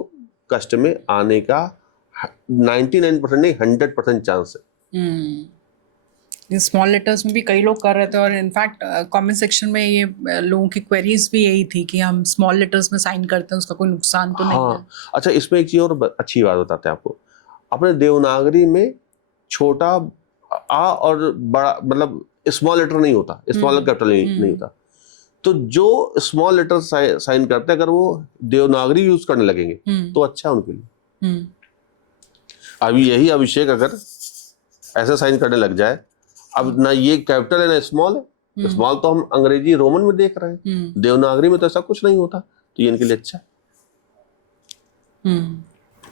कष्ट में आने का 99% नहीं 100% चांस है। स्मॉल लेटर्स में भी कई लोग कर रहे थे, और इनफैक्ट कमेंट सेक्शन में ये लोगों की क्वेरीज भी यही थी कि हम स्मॉल लेटर्स में साइन करते हैं, उसका कोई नुकसान तो नहीं है। अच्छा, इसमें एक चीज और अच्छी बात बताते हैं आपको। अपने देवनागरी में छोटा आ और बड़ा मतलब स्मॉल लेटर नहीं होता, स्मॉल कैपिटल नहीं होता। तो जो स्मॉल लेटर साइन करते हैं, अगर वो देवनागरी यूज करने लगेंगे तो अच्छा है उनके लिए। अभी यही अभिषेक अगर ऐसे साइन करने लग जाए, अब ना ये कैपिटल है ना स्मॉल है, स्मॉल तो हम अंग्रेजी रोमन में देख रहे हैं, देवनागरी में तो ऐसा कुछ नहीं होता, तो ये इनके लिए अच्छा है।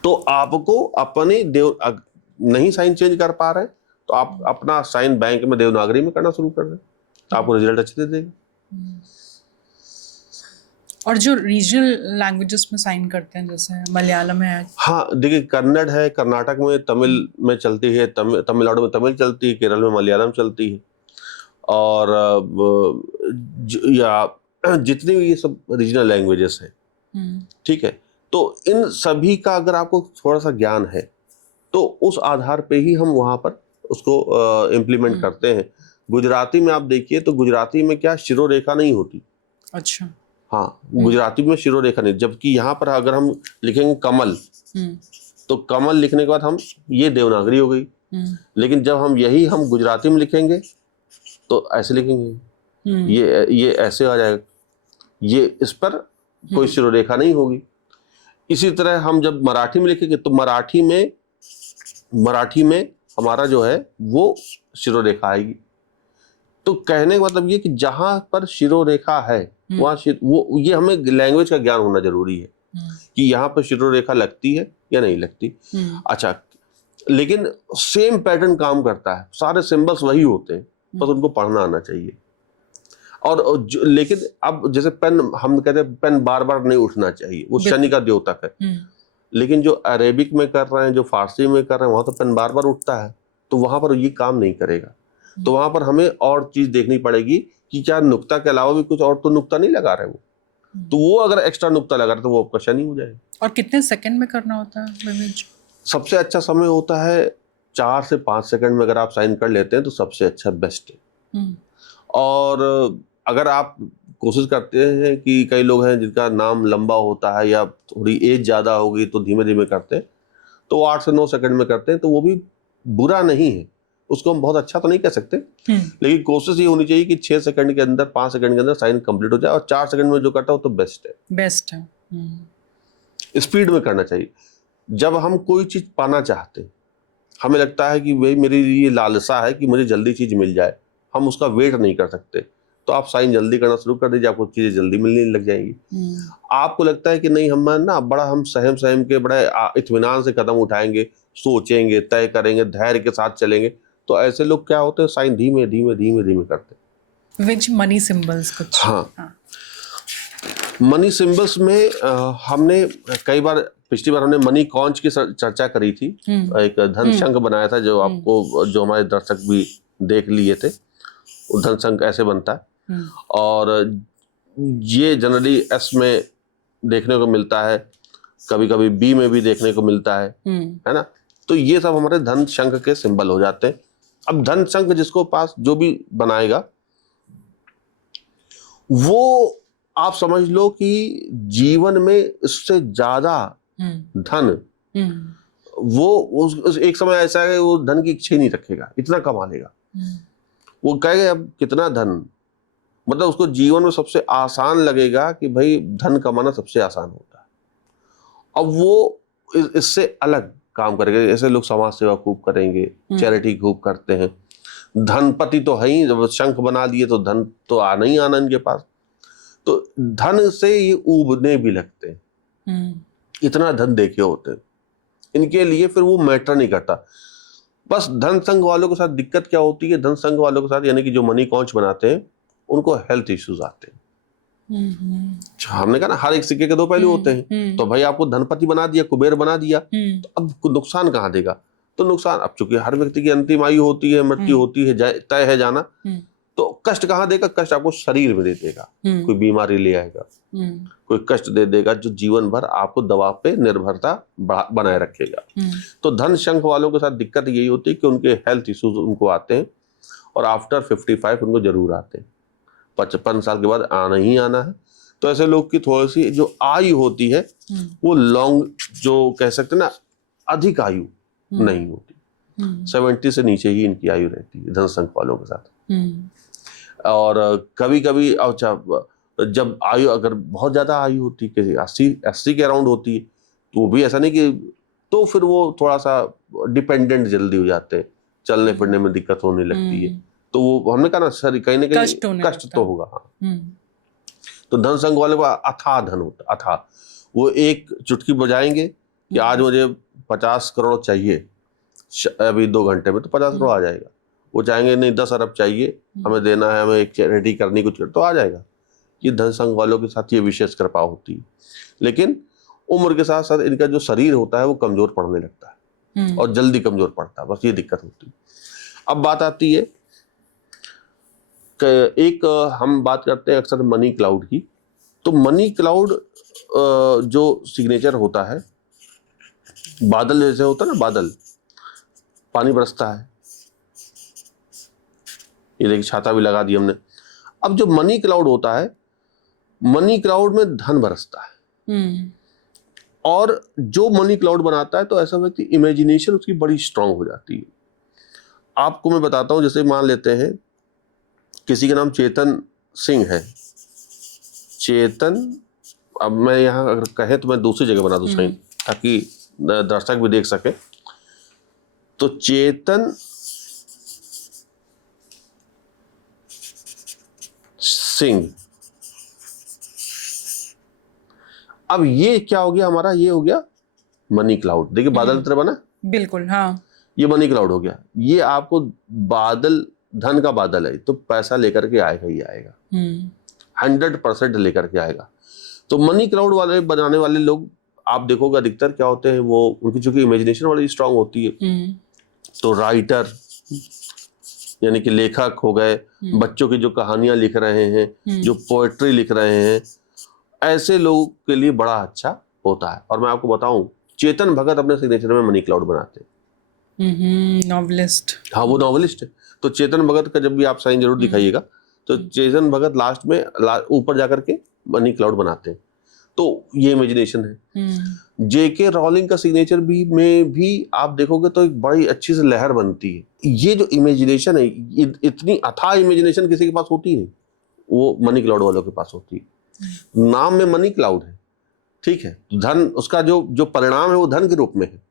तो आपको अपने नहीं साइन चेंज कर पा रहे तो आप अपना साइन बैंक में देवनागरी में करना शुरू कर दें, तो आपको रिजल्ट अच्छे दे देगा। और जो रीजनल लैंग्वेजेस में साइन करते हैं जैसे मलयालम है, हाँ देखिए, कन्नड़ है, कर्नाटक में तमिल में चलती है, तमिलनाडु में तमिल चलती है, केरल में मलयालम चलती है, और या जितनी भी ये सब रीजनल लैंग्वेजेस हैं, ठीक है। तो इन सभी का अगर आपको थोड़ा सा ज्ञान है तो उस आधार पे ही हम वहाँ पर उसको इम्प्लीमेंट करते हैं। गुजराती में आप देखिए तो गुजराती में क्या शिरोरेखा नहीं होती। अच्छा। हाँ, गुजराती में शिरोरेखा नहीं, जबकि यहाँ पर अगर हम लिखेंगे कमल तो कमल लिखने के बाद हम ये देवनागरी हो गई, लेकिन जब हम यही हम गुजराती में लिखेंगे तो ऐसे लिखेंगे, ये ऐसे आ जाएगा, ये इस पर कोई शिरोरेखा नहीं होगी। इसी तरह हम जब मराठी में लिखेंगे तो मराठी में हमारा जो है वो शिरोरेखा आएगी। तो कहने का मतलब ये कि जहां पर शिरोरेखा है वहां वो ये हमें लैंग्वेज का ज्ञान होना जरूरी है कि यहाँ पर शिरोरेखा लगती है या नहीं लगती। अच्छा, लेकिन सेम पैटर्न काम करता है, सारे सिंबल्स वही होते हैं, बस उनको पढ़ना आना चाहिए। और लेकिन अब जैसे पेन, हम कहते हैं पेन बार बार नहीं उठना चाहिए, वो शनि का द्योतक है, लेकिन जो अरेबिक में कर रहे हैं, जो फारसी में कर रहे हैं, वहां तो पेन बार बार उठता है, तो वहां पर ये काम नहीं करेगा। तो वहां पर हमें और चीज देखनी पड़ेगी कि क्या नुक्ता के अलावा भी कुछ और तो नुक्ता नहीं लगा रहे वो, तो वो अगर एक्स्ट्रा नुक्ता लगा रहे तो वो आपका शनि हो जाएगा। और कितने सेकंड में करना होता है? सबसे अच्छा समय होता है 4 से 5 सेकंड में, अगर आप साइन कर लेते हैं तो सबसे अच्छा बेस्ट है। और अगर आप कोशिश करते हैं कि कई लोग हैं जिनका नाम लंबा होता है या थोड़ी एज ज्यादा होगी तो धीमे धीमे करते हैं, तो वो 8 से 9 सेकंड में करते हैं, तो वो भी बुरा नहीं है, उसको हम बहुत अच्छा तो नहीं कह सकते, लेकिन कोशिश ये होनी चाहिए कि 6 सेकंड के अंदर, 5 सेकंड के अंदर साइन कंप्लीट हो जाए, और 4 सेकंड में जो करता हो तो बेस्ट है। स्पीड में करना चाहिए। जब हम कोई चीज पाना चाहते हैं, हमें लगता है कि भाई मेरी ये लालसा है कि मुझे जल्दी चीज मिल जाए, हम उसका वेट नहीं कर सकते, तो आप साइन जल्दी करना शुरू कर दीजिए, आपको चीजें जल्दी मिलने लग जाएंगी। आपको लगता है कि नहीं हम ना बड़ा हम सहम के बड़े इत्मीनान से कदम उठाएंगे, सोचेंगे, तय करेंगे, धैर्य के साथ चलेंगे, तो ऐसे लोग क्या होते हैं, साइन धीमे धीमे धीमे धीमे करते हैं। मनी सिंबल्स कुछ, हाँ, मनी सिंबल्स में हमने कई बार, पिछली बार हमने मनी कॉन्च की चर्चा करी थी, एक धन शंख बनाया था, जो आपको, जो हमारे दर्शक भी देख लिए थे, वो धन शंख ऐसे बनता है, और ये जनरली एस में देखने को मिलता है, कभी कभी बी में भी देखने को मिलता है ना। तो ये सब हमारे धन शंख के सिंबल हो जाते हैं। अब धन शंख जिसको पास जो भी बनाएगा, वो आप समझ लो कि जीवन में इससे ज्यादा धन, वो एक समय ऐसा है वो धन की इच्छा ही नहीं रखेगा, इतना कमा लेगा, वो कहेगा अब कितना धन, मतलब उसको जीवन में सबसे आसान लगेगा कि भाई धन कमाना सबसे आसान होता है। अब वो इससे अलग काम करेंगे, ऐसे लोग समाज सेवा खूब करेंगे, चैरिटी खूब करते हैं, धनपति तो है ही, जब शंख बना दिए तो धन तो आना ही आना इनके पास, तो धन से ये ऊबने भी लगते हैं, इतना धन देखे होते हैं, इनके लिए फिर वो मैटर नहीं करता। बस धन संघ वालों के साथ दिक्कत क्या होती है, धन संघ वालों के साथ, यानी कि जो मनी कॉन्च बनाते हैं, उनको हेल्थ इश्यूज आते हैं। हमने कहा ना, हर एक सिक्के के दो पहलू होते हैं, तो भाई आपको धनपति बना दिया, कुबेर बना दिया, तो अब नुकसान कहाँ देगा, तो नुकसान, अब चूंकि हर व्यक्ति की अंतिम आयु होती है, मृत्यु होती है, तय है जाना, तो कष्ट कहाँ देगा, कष्ट आपको शरीर में दे देगा, कोई बीमारी ले आएगा, कोई कष्ट दे देगा जो जीवन भर आपको दवा पे निर्भरता बनाए रखेगा। तो धन शंख वालों के साथ दिक्कत यही होती है कि उनके हेल्थ इश्यूज उनको आते हैं, और आफ्टर 55 उनको जरूर आते हैं, 55 साल के बाद आना ही आना है। तो ऐसे लोग की थोड़ी सी जो आयु होती है वो लॉन्ग, जो कह सकते हैं ना, अधिक आयु नहीं होती, 70 से नीचे ही इनकी आयु रहती है धन संघ वालों के साथ। और कभी कभी अच्छा, जब आयु अगर बहुत ज्यादा आयु होती है, 80 के अराउंड होती है, तो वो भी ऐसा नहीं कि, तो फिर वो थोड़ा सा डिपेंडेंट जल्दी हो जाते हैं, चलने फिरने में दिक्कत होने लगती है, तो वो हमने कहा ना सर कहीं ना कहीं कष्ट तो होगा। हाँ, तो धन संघ वाले को अथाह धन होता, अथाह, वो एक चुटकी बजाएंगे कि आज मुझे 50 करोड़ चाहिए, अभी 2 घंटे में तो 50 करोड़ आ जाएगा। वो चाहेंगे नहीं 10 अरब चाहिए हमें देना है, हमें एक चैरिटी करनी कुछ, तो आ जाएगा। ये धन संघ वालों के साथ ये विशेष कृपा होती है। लेकिन उम्र के साथ साथ इनका जो शरीर होता है वो कमजोर पड़ने लगता है और जल्दी कमजोर पड़ता है, बस ये दिक्कत होती है। अब बात आती है कि एक हम बात करते हैं अक्सर मनी क्लाउड की। तो मनी क्लाउड जो सिग्नेचर होता है, बादल जैसे होता है ना, बादल, पानी बरसता है, ये देखिए छाता भी लगा दी हमने। अब जो मनी क्लाउड होता है, मनी क्लाउड में धन बरसता है। और जो मनी क्लाउड बनाता है तो ऐसा व्यक्ति इमेजिनेशन उसकी बड़ी स्ट्रांग हो जाती है। आपको मैं बताता हूं, जैसे मान लेते हैं किसी का नाम चेतन सिंह है। चेतन, अब मैं यहाँ अगर कहे तो मैं दूसरी जगह बना दूं सही, ताकि दर्शक भी देख सके। तो चेतन सिंह, अब ये क्या हो गया हमारा, ये हो गया मनी क्लाउड। देखिए बादल की तरह बना, बिल्कुल, हाँ, ये मनी क्लाउड हो गया। ये आपको बादल, धन का बादल है, तो पैसा लेकर के आएगा ही आएगा, 100% लेकर के आएगा। तो मनी क्लाउड वाले बनाने वाले लोग आप देखोगे अधिकतर क्या होते हैं, वो उनकी चूंकि इमेजिनेशन बड़ी स्ट्रांग होती है, तो राइटर यानी कि लेखक हो गए, बच्चों की जो कहानियां लिख रहे हैं, जो पोएट्री लिख रहे हैं, ऐसे लोगों के लिए बड़ा अच्छा होता है। और मैं आपको बताऊं, चेतन भगत अपने सिग्नेचर में मनी क्लाउड बनाते हैं। नॉवलिस्ट, हाँ वो नॉवलिस्ट है। तो चेतन भगत का जब भी आप साइन जरूर दिखाइएगा, तो चेतन भगत लास्ट में ऊपर जाकर के मनी क्लाउड बनाते हैं। तो ये इमेजिनेशन है। जेके रॉलिंग का सिग्नेचर भी में भी आप देखोगे तो एक बड़ी अच्छी सी लहर बनती है। ये जो इमेजिनेशन है, इतनी अथाह इमेजिनेशन किसी के पास होती नहीं, वो मनी क्लाउड वालों के पास होती है। नाम में मनी क्लाउड है, ठीक है, धन उसका जो परिणाम है वो धन के रूप में है,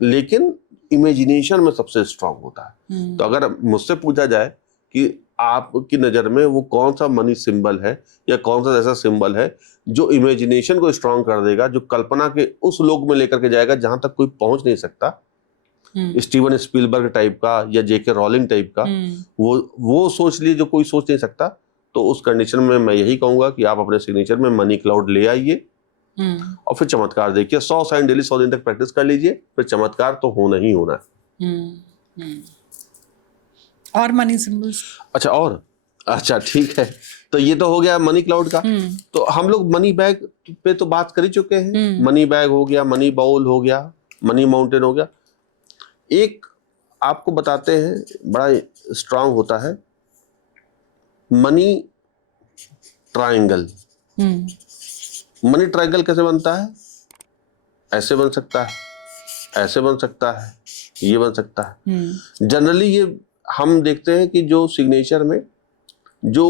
लेकिन इमेजिनेशन में सबसे स्ट्रांग होता है। तो अगर मुझसे पूछा जाए कि आपकी नजर में वो कौन सा मनी सिंबल है या कौन सा ऐसा सिंबल है जो इमेजिनेशन को स्ट्रांग कर देगा, जो कल्पना के उस लोक में लेकर के जाएगा जहां तक कोई पहुंच नहीं सकता, स्टीवन स्पीलबर्ग टाइप का या जेके रॉलिंग टाइप का, वो सोच लिए जो कोई सोच नहीं सकता, तो उस कंडीशन में मैं यही कहूंगा कि आप अपने सिग्नेचर में मनी क्लाउड ले आइए और फिर चमत्कार देखिए। 100 साइन डेली 100 दिन तक प्रैक्टिस कर लीजिए, फिर चमत्कार तो होना ही होना है। और मनी सिंबल्स, अच्छा ठीक है, तो ये तो हो गया मनी क्लाउड का। तो हम लोग मनी बैग पे तो बात कर ही चुके हैं। मनी बैग हो गया, मनी बाउल हो गया, मनी माउंटेन हो गया। एक आपको बताते हैं बड़ा स्ट्रांग होता है, मनी ट्रायंगल। मनी ट्रायंगल कैसे बनता है? ऐसे बन सकता है, ऐसे बन सकता है, ये बन सकता है। जनरली ये हम देखते हैं कि जो सिग्नेचर में जो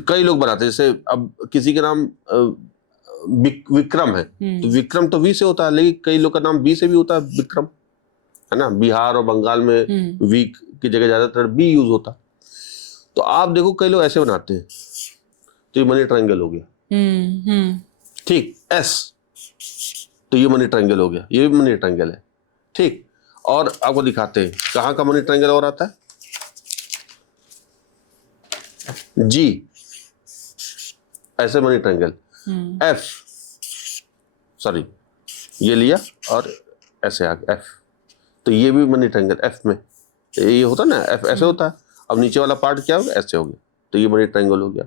कई लोग बनाते हैं, जैसे अब किसी के नाम विक्रम है, तो विक्रम तो वी से होता है, लेकिन कई लोग का नाम बी से भी होता है, विक्रम, है ना। बिहार और बंगाल में वी की जगह ज्यादातर बी यूज होता। तो आप देखो कई लोग ऐसे बनाते हैं, तो ये मनी ट्रायंगल हो गया। ठीक, एस, तो ये मनी ट्रायंगल हो गया, ये भी मनी ट्रायंगल है। ठीक, और आपको दिखाते हैं कहाँ का मनी ट्रायंगल और आता है। जी, ऐसे मनी ट्रायंगल। एफ, सॉरी, ये लिया और ऐसे आ गया एफ, तो ये भी मनी ट्रायंगल एफ में, ये होता ना एफ, ऐसे होता है। अब नीचे वाला पार्ट क्या हो गया, ऐसे हो गया, तो ये मनी ट्रायंगल हो गया।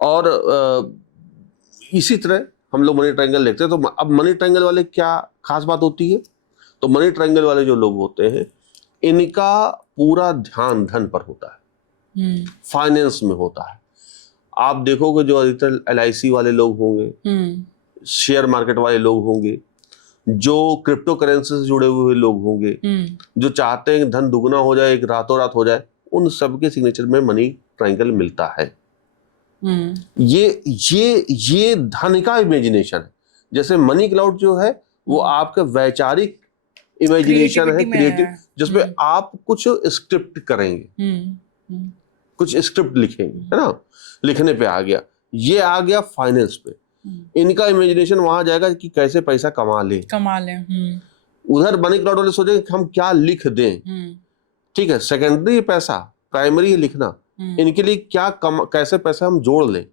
और इसी तरह हम लोग मनी ट्रायंगल देखते हैं। तो अब मनी ट्रायंगल वाले क्या खास बात होती है, तो मनी ट्रायंगल वाले जो लोग होते हैं, इनका पूरा ध्यान धन पर होता है, फाइनेंस में होता है। आप देखोगे जो अधिकतर LIC वाले लोग होंगे, शेयर मार्केट वाले लोग होंगे, जो क्रिप्टो करेंसी से जुड़े हुए लोग होंगे, जो चाहते हैं धन दुगना हो जाए, एक रातों रात हो जाए, उन सबके सिग्नेचर में मनी ट्रायंगल मिलता है। ये धन का इमेजिनेशन है। जैसे मनी क्लाउड जो है वो आपका वैचारिक इमेजिनेशन है, क्रिएटिव, जिसमें आप कुछ स्क्रिप्ट करेंगे, कुछ स्क्रिप्ट लिखेंगे, है ना, लिखने पे आ गया। ये आ गया फाइनेंस पे, इनका इमेजिनेशन वहां जाएगा कि कैसे पैसा कमा ले। उधर मनी क्लाउड वाले सोचेंगे कि हम क्या लिख दें, ठीक है, सेकेंडरी पैसा, प्राइमरी लिखना, इनके लिए क्या कैसे पैसा हम जोड़ लें,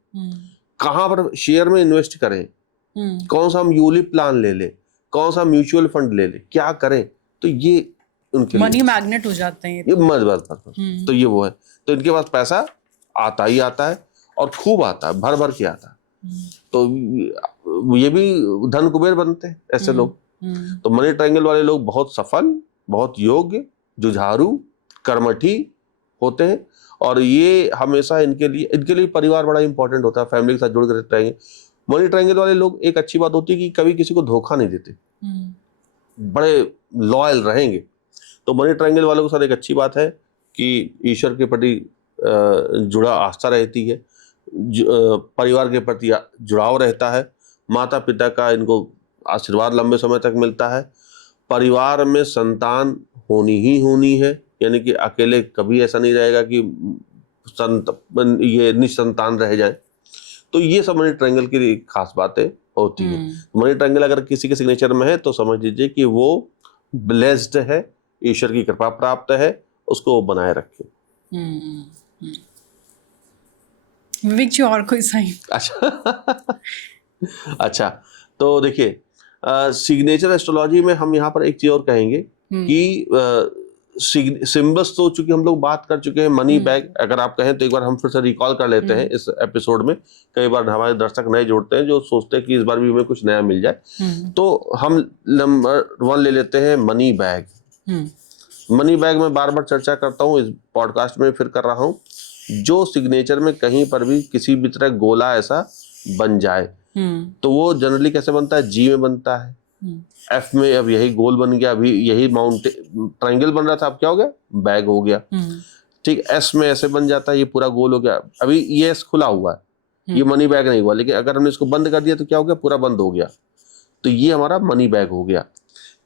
कहां पर शेयर में इन्वेस्ट करें, कौन सा हम यूलिप प्लान ले लें, कौन सा म्यूचुअल फंड ले लें, क्या करें। तो ये उनके मनी मैग्नेट हो जाते हैं ये बस तो ये वो है। तो इनके पास पैसा आता ही आता है और खूब आता है, भर भर के आता है। तो ये भी धन कुबेर बनते हैं ऐसे लोग। तो मनी ट्रायंगल वाले लोग बहुत सफल, बहुत योग्य, जुझारू, कर्मठी होते हैं। और ये हमेशा इनके लिए परिवार बड़ा इंपॉर्टेंट होता है, फैमिली के साथ जुड़ कर रहेंगे। मनी ट्रायंगल वाले लोग, एक अच्छी बात होती है कि कभी किसी को धोखा नहीं देते, बड़े लॉयल रहेंगे। तो मनी ट्रायंगल वालों के साथ एक अच्छी बात है कि ईश्वर के प्रति जुड़ा आस्था रहती है, परिवार के प्रति जुड़ाव रहता है, माता पिता का इनको आशीर्वाद लंबे समय तक मिलता है, परिवार में संतान होनी ही होनी है, यानी कि अकेले कभी ऐसा नहीं रहेगा कि ये निसंतान रह जाए। तो ये सब मनी ट्रायंगल की खास बातें होती है। मनी ट्रायंगल अगर किसी के सिग्नेचर में है तो समझ लीजिए कि वो ब्लेस्ड है, ईश्वर की कृपा प्राप्त है, उसको बनाए रखें। विवेक जी और कोई साइन? अच्छा, तो देखिए सिग्नेचर एस्ट्रोलॉजी में हम यहाँ पर एक चीज और कहेंगे कि सिंबल्स तो चूंकि हम लोग बात कर चुके हैं। मनी बैग अगर आप कहें तो एक बार हम फिर से रिकॉल कर लेते हैं इस एपिसोड में। कई बार हमारे दर्शक नए जुड़ते हैं जो सोचते हैं कि इस बार भी हमें कुछ नया मिल जाए। तो हम नंबर 1 ले लेते हैं मनी बैग। मनी बैग में बार बार चर्चा करता हूँ, इस पॉडकास्ट में फिर कर रहा हूँ। जो सिग्नेचर में कहीं पर भी किसी भी तरह गोला ऐसा बन जाए तो वो जनरली कैसे बनता है? जी में बनता है, एफ में अब यही गोल बन गया, अभी यही माउंटेन ट्रायंगल बन रहा था, अब क्या हो गया? बैग हो गया। ठीक, एस में ऐसे बन जाता है, ये पूरा गोल हो गया। अभी ये एस खुला हुआ है, ये मनी बैग नहीं हुआ, लेकिन अगर हमने इसको बंद कर दिया तो क्या हो गया? पूरा बंद हो गया। तो ये हमारा मनी बैग हो गया।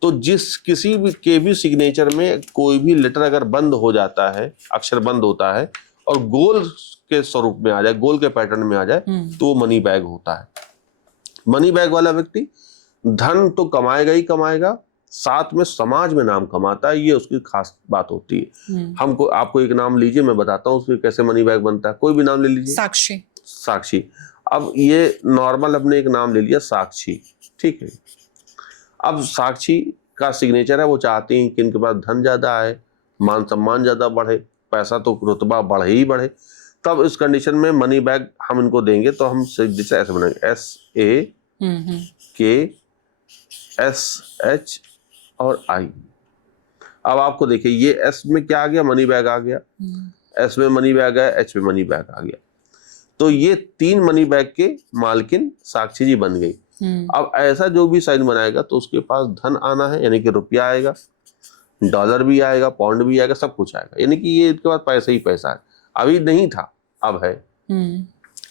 तो जिस किसी भी के भी सिग्नेचर में कोई भी लेटर अगर बंद हो जाता है, अक्षर बंद होता है और गोल के स्वरूप में आ जाए, गोल के पैटर्न में आ जाए, तो वो मनी बैग होता है। मनी बैग वाला व्यक्ति धन तो कमाएगा ही कमाएगा, साथ में समाज में नाम कमाता है, ये उसकी खास बात होती है। हमको आपको एक नाम लीजिए, मैं बताता हूँ उसमें कैसे मनी बैग बनता है। कोई भी नाम ले लीजिए। साक्षी। साक्षी। अब ये नॉर्मल अपने एक नाम ले लिया साक्षी, ठीक है। अब साक्षी का सिग्नेचर है, वो चाहती हैं कि इनके पास धन ज्यादा आए, मान सम्मान ज्यादा बढ़े, पैसा तो रुतबा बढ़े ही बढ़े। तब इस कंडीशन में मनी बैग हम इनको देंगे तो हम सिग्नेचर ऐसे बनाएंगे, SAKSH और I। अब आपको देखिए ये S में क्या आ गया? मनी बैग आ गया। S में मनी बैग है, H में मनी बैग आ गया। तो ये 3 मनी बैग के मालकिन साक्षी जी बन गई। अब ऐसा जो भी साइन बनाएगा तो उसके पास धन आना है, यानी कि रुपया आएगा, डॉलर भी आएगा, पाउंड भी आएगा, सब कुछ आएगा, यानी कि ये इसके पास पैसा ही पैसा है। अभी नहीं था, अब है।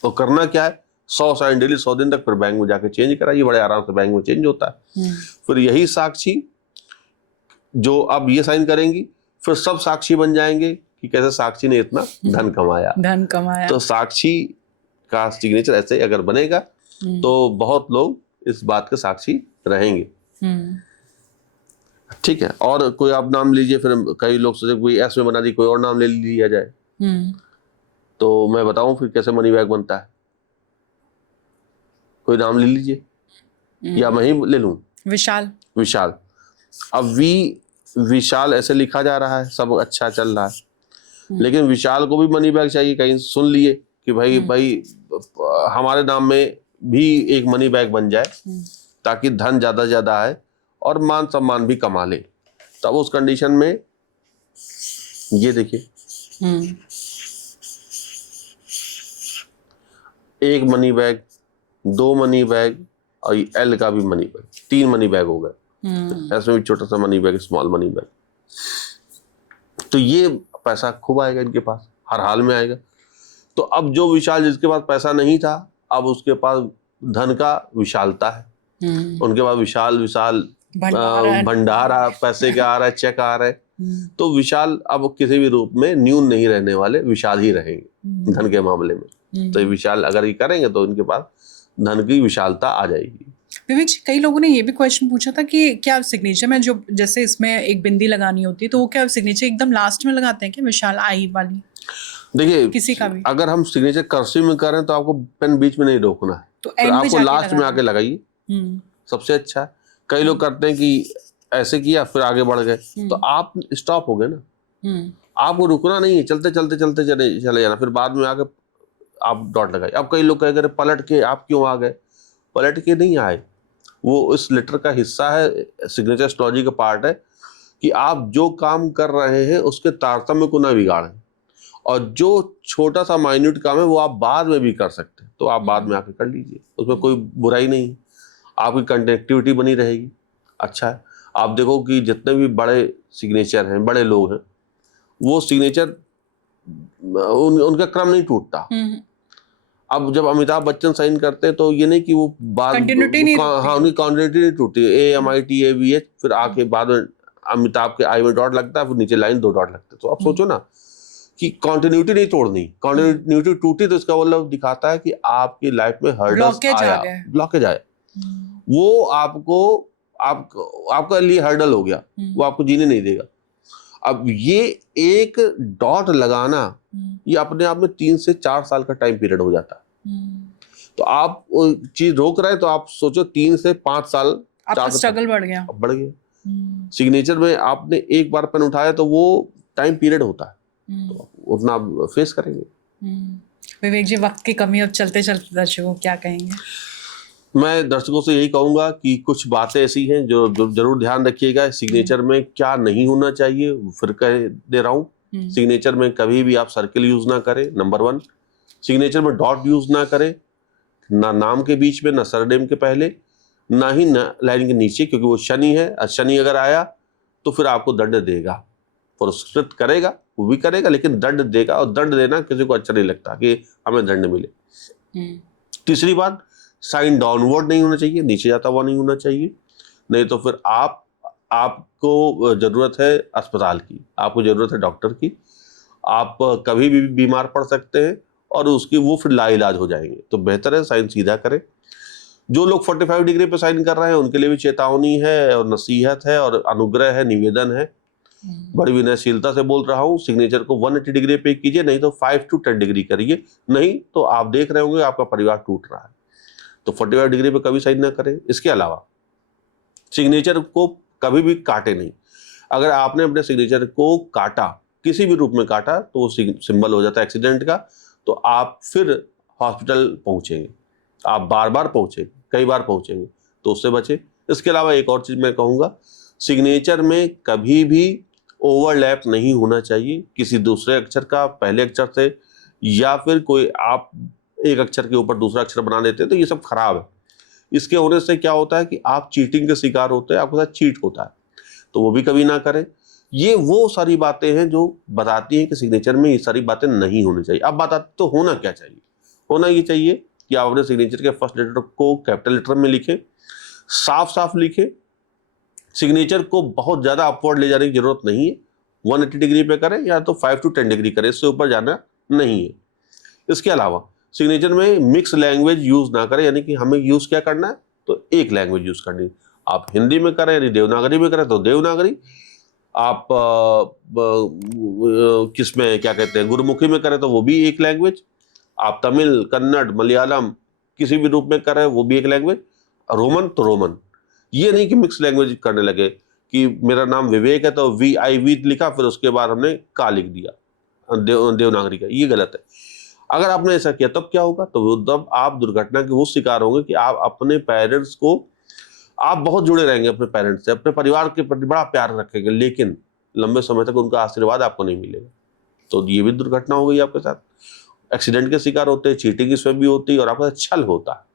तो करना क्या है? 100 साइन डेली 100 दिन तक, फिर बैंक में जाके चेंज कराइए, बड़े आराम से बैंक में चेंज होता है। फिर यही साक्षी जो अब ये साइन करेंगी, फिर सब साक्षी बन जाएंगे कि कैसे साक्षी ने इतना धन कमाया। तो साक्षी का सिग्नेचर ऐसे अगर बनेगा तो बहुत लोग इस बात के साक्षी रहेंगे। ठीक है। और कोई आप नाम लीजिए, फिर कई लोग सोचे कोई एस में बना दी, कोई और नाम ले लिया जाए। तो मैं बताऊं फिर कैसे मनी बैग बनता है। कोई नाम ले लीजिए, या मैं ही ले लूं? विशाल। अब विशाल ऐसे लिखा जा रहा है, सब अच्छा चल रहा है, लेकिन विशाल को भी मनी बैग चाहिए। कहीं सुन लिए कि भाई हमारे नाम में भी एक मनी बैग बन जाए ताकि धन ज्यादा आए और मान सम्मान भी कमा ले। तब उस कंडीशन में ये देखिए, एक मनी बैग, 2 मनी बैग और एल का भी मनी बैग, 3 मनी बैग हो गए। ऐसे भी छोटा सा money bag, small money bag. तो ये पैसा खूब आएगा इनके पास, हर हाल में आएगा। तो अब जो विशाल, जिसके पास पैसा नहीं था, अब उसके पास धन का विशालता है। उनके पास विशाल भंडार पैसे का आ रहा है, चेक आ रहा है। तो विशाल अब किसी भी रूप में न्यून नहीं रहने वाले, विशाल ही रहेंगे धन के मामले में। तो ये विशाल अगर ये करेंगे तो इनके पास धन की विशालता आ जाएगी। विवेक जी, कई लोगों ने ये भी क्वेश्चन पूछा था कि क्या सिग्नेचर में जो जैसे इसमें एक बिंदी लगानी होती है, तो वो क्या सिग्नेचर एकदम लास्ट में लगाते हैं क्या, विशाल आई वाली? देखिए, किसी का भी अगर हम सिग्नेचर कर्सिव में करें तो आपको पेन बीच में नहीं रोकना है, तो आपको लास्ट में आके लगाइए, सबसे अच्छा है। कई लोग करते हैं कि ऐसे किया फिर आगे बढ़ गए, तो आप स्टॉप हो गए ना। आपको रुकना नहीं है, चलते चलते चलते चले जाना, फिर बाद में आके आप डॉट लगाइए। अब कई लोग कहेंगे पलट के आप क्यों आ गए? पलट के नहीं आए, वो इस लेटर का हिस्सा है, सिग्नेचर एस्ट्रोलॉजी का पार्ट है कि आप जो काम कर रहे हैं उसके तारतम्य को ना बिगाड़ें, और जो छोटा सा माइन्यूट काम है वो आप बाद में भी कर सकते हैं, तो आप बाद में आके कर लीजिए, उसमें कोई बुराई नहीं, आपकी कनेक्टिविटी बनी रहेगी। अच्छा है, आप देखो कि जितने भी बड़े सिग्नेचर हैं, बड़े लोग हैं, वो सिग्नेचर उनका क्रम नहीं टूटता। अब जब अमिताभ बच्चन साइन करते हैं तो ये नहीं कि वो बाद उनकी कंटिन्यूटी नहीं टूटती, AMITABH, फिर आके बाद में अमिताभ के आई में डॉट लगता है, फिर नीचे लाइन 2 डॉट लगते हैं। तो आप सोचो ना कि कंटिन्यूटी नहीं तोड़नी, कंटिन्यूटी टूटी तो इसका मतलब दिखाता है कि आपकी लाइफ में हर्डल्स आया, ब्लॉकेज आया, वो आपका लिए हर्डल हो गया, वो आपको जीने नहीं देगा। अब ये एक डॉट लगाना, ये अपने आप में 3 से 4 साल का टाइम पीरियड हो जाता है। तो आप वो चीज रोक रहे हैं, तो आप सोचो 3 से 5 साल आपका स्ट्रगल बढ़ गया। सिग्नेचर में आपने एक बार पेन उठाया तो वो टाइम पीरियड होता है, तो उतना फेस करेंगे। विवेक जी, वक्त की कमी, अब चलते चलते दर्शकों क्या कहेंगे? मैं दर्शकों से यही कहूंगा कि कुछ बातें ऐसी हैं जो जरूर ध्यान रखिएगा। सिग्नेचर में क्या नहीं होना चाहिए, फिर कह दे रहा हूँ। सिग्नेचर में कभी भी आप सर्किल यूज ना करें, नंबर 1। सिग्नेचर में डॉट यूज ना करें, ना नाम के बीच में, ना सरनेम के पहले, ना ही लाइन के नीचे, क्योंकि वो शनि है। शनि अगर आया तो फिर आपको दंड देगा, पुरस्कृत करेगा, वो भी करेगा, लेकिन दंड देगा, और दंड देना किसी को अच्छा नहीं लगता कि हमें दंड मिले। तीसरी बात, साइन डाउनवर्ड नहीं होना चाहिए, नीचे जाता हुआ नहीं होना चाहिए, नहीं तो फिर आपको जरूरत है अस्पताल की, आपको जरूरत है डॉक्टर की, आप कभी भी बीमार पड़ सकते हैं और उसकी वो फिर लाइलाज हो जाएंगे। तो बेहतर है साइन सीधा करें। जो लोग 45 डिग्री पे साइन कर रहे हैं उनके लिए भी चेतावनी है और नसीहत है और अनुग्रह है, निवेदन है, बड़ी विनयशीलता से बोल रहा हूँ। सिग्नेचर को 180 डिग्री पे कीजिए, नहीं तो 5 to 10 डिग्री करिए, नहीं तो आप देख रहे होंगे आपका परिवार टूट रहा है। तो 45 डिग्री पे कभी साइन ना करें। इसके अलावा सिग्नेचर को कभी भी काटे नहीं। अगर आपने अपने सिग्नेचर को काटा, किसी भी रूप में काटा, तो वो सिंबल हो जाता है एक्सीडेंट का, तो आप फिर हॉस्पिटल पहुंचेंगे, आप बार बार पहुंचेंगे, कई बार पहुंचेंगे, तो उससे बचे। इसके अलावा एक और चीज मैं कहूंगा, सिग्नेचर में कभी भी ओवरलैप नहीं होना चाहिए किसी दूसरे अक्षर का पहले अक्षर से, या फिर कोई आप एक अक्षर के ऊपर दूसरा अक्षर बना देते हैं, तो ये सब खराब है। इसके होने से क्या होता है कि आप चीटिंग के शिकार होते हैं, आपके साथ चीट होता है, तो वो भी कभी ना करें। ये वो सारी बातें हैं जो बताती हैं कि सिग्नेचर में ये सारी बातें नहीं होनी चाहिए। अब बात आती तो होना क्या चाहिए। होना ये चाहिए कि आप अपने सिग्नेचर के फर्स्ट लेटर को कैपिटल लेटर में लिखें, साफ साफ लिखें। सिग्नेचर को बहुत ज्यादा अपवर्ड ले जाने की जरूरत नहीं है, 180 डिग्री पे करें या तो 5 to 10 डिग्री करें, इससे ऊपर जाना नहीं है। इसके अलावा सिग्नेचर में मिक्स लैंग्वेज यूज ना करें, यानी कि हमें यूज क्या करना है, तो एक लैंग्वेज यूज करनी है। आप हिंदी में करें यानी देवनागरी में करें तो देवनागरी, आप किसमें क्या कहते हैं गुरुमुखी में करें तो वो भी एक लैंग्वेज, आप तमिल, कन्नड़, मलयालम किसी भी रूप में करें वो भी एक लैंग्वेज, रोमन तो रोमन। ये नहीं कि मिक्स लैंग्वेज करने लगे कि मेरा नाम विवेक है तो VIV लिखा, फिर उसके बाद हमने का लिख दिया देवनागरी का, ये गलत है। अगर आपने ऐसा किया तब क्या होगा, तो तब आप दुर्घटना के वो शिकार होंगे कि आप अपने पेरेंट्स को, आप बहुत जुड़े रहेंगे अपने पेरेंट्स से, अपने परिवार के प्रति बड़ा प्यार रखेंगे, लंबे समय तक उनका आशीर्वाद आपको नहीं मिलेगा। तो ये भी दुर्घटना हो गई आपके साथ। एक्सीडेंट के शिकार होते हैं, चीटिंग इसमें भी होती है और आपका छल होता है।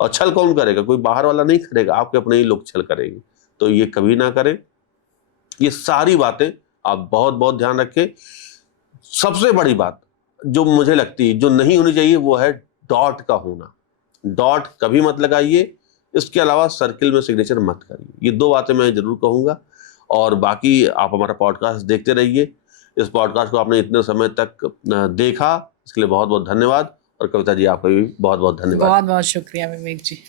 और छल कौन करेगा? कोई बाहर वाला नहीं करेगा, आपके अपने ही लोग छल करेंगे। तो ये कभी ना करें। ये सारी बातें आप बहुत बहुत ध्यान रखें। सबसे बड़ी बात जो मुझे लगती है जो नहीं होनी चाहिए वो है डॉट का होना। डॉट कभी मत लगाइए। इसके अलावा सर्किल में सिग्नेचर मत करिए। ये 2 बातें मैं जरूर कहूँगा। और बाकी आप हमारा पॉडकास्ट देखते रहिए। इस पॉडकास्ट को आपने इतने समय तक देखा, इसके लिए बहुत बहुत धन्यवाद। और कविता जी आपका भी बहुत बहुत धन्यवाद। बहुत बहुत शुक्रिया विवेक जी।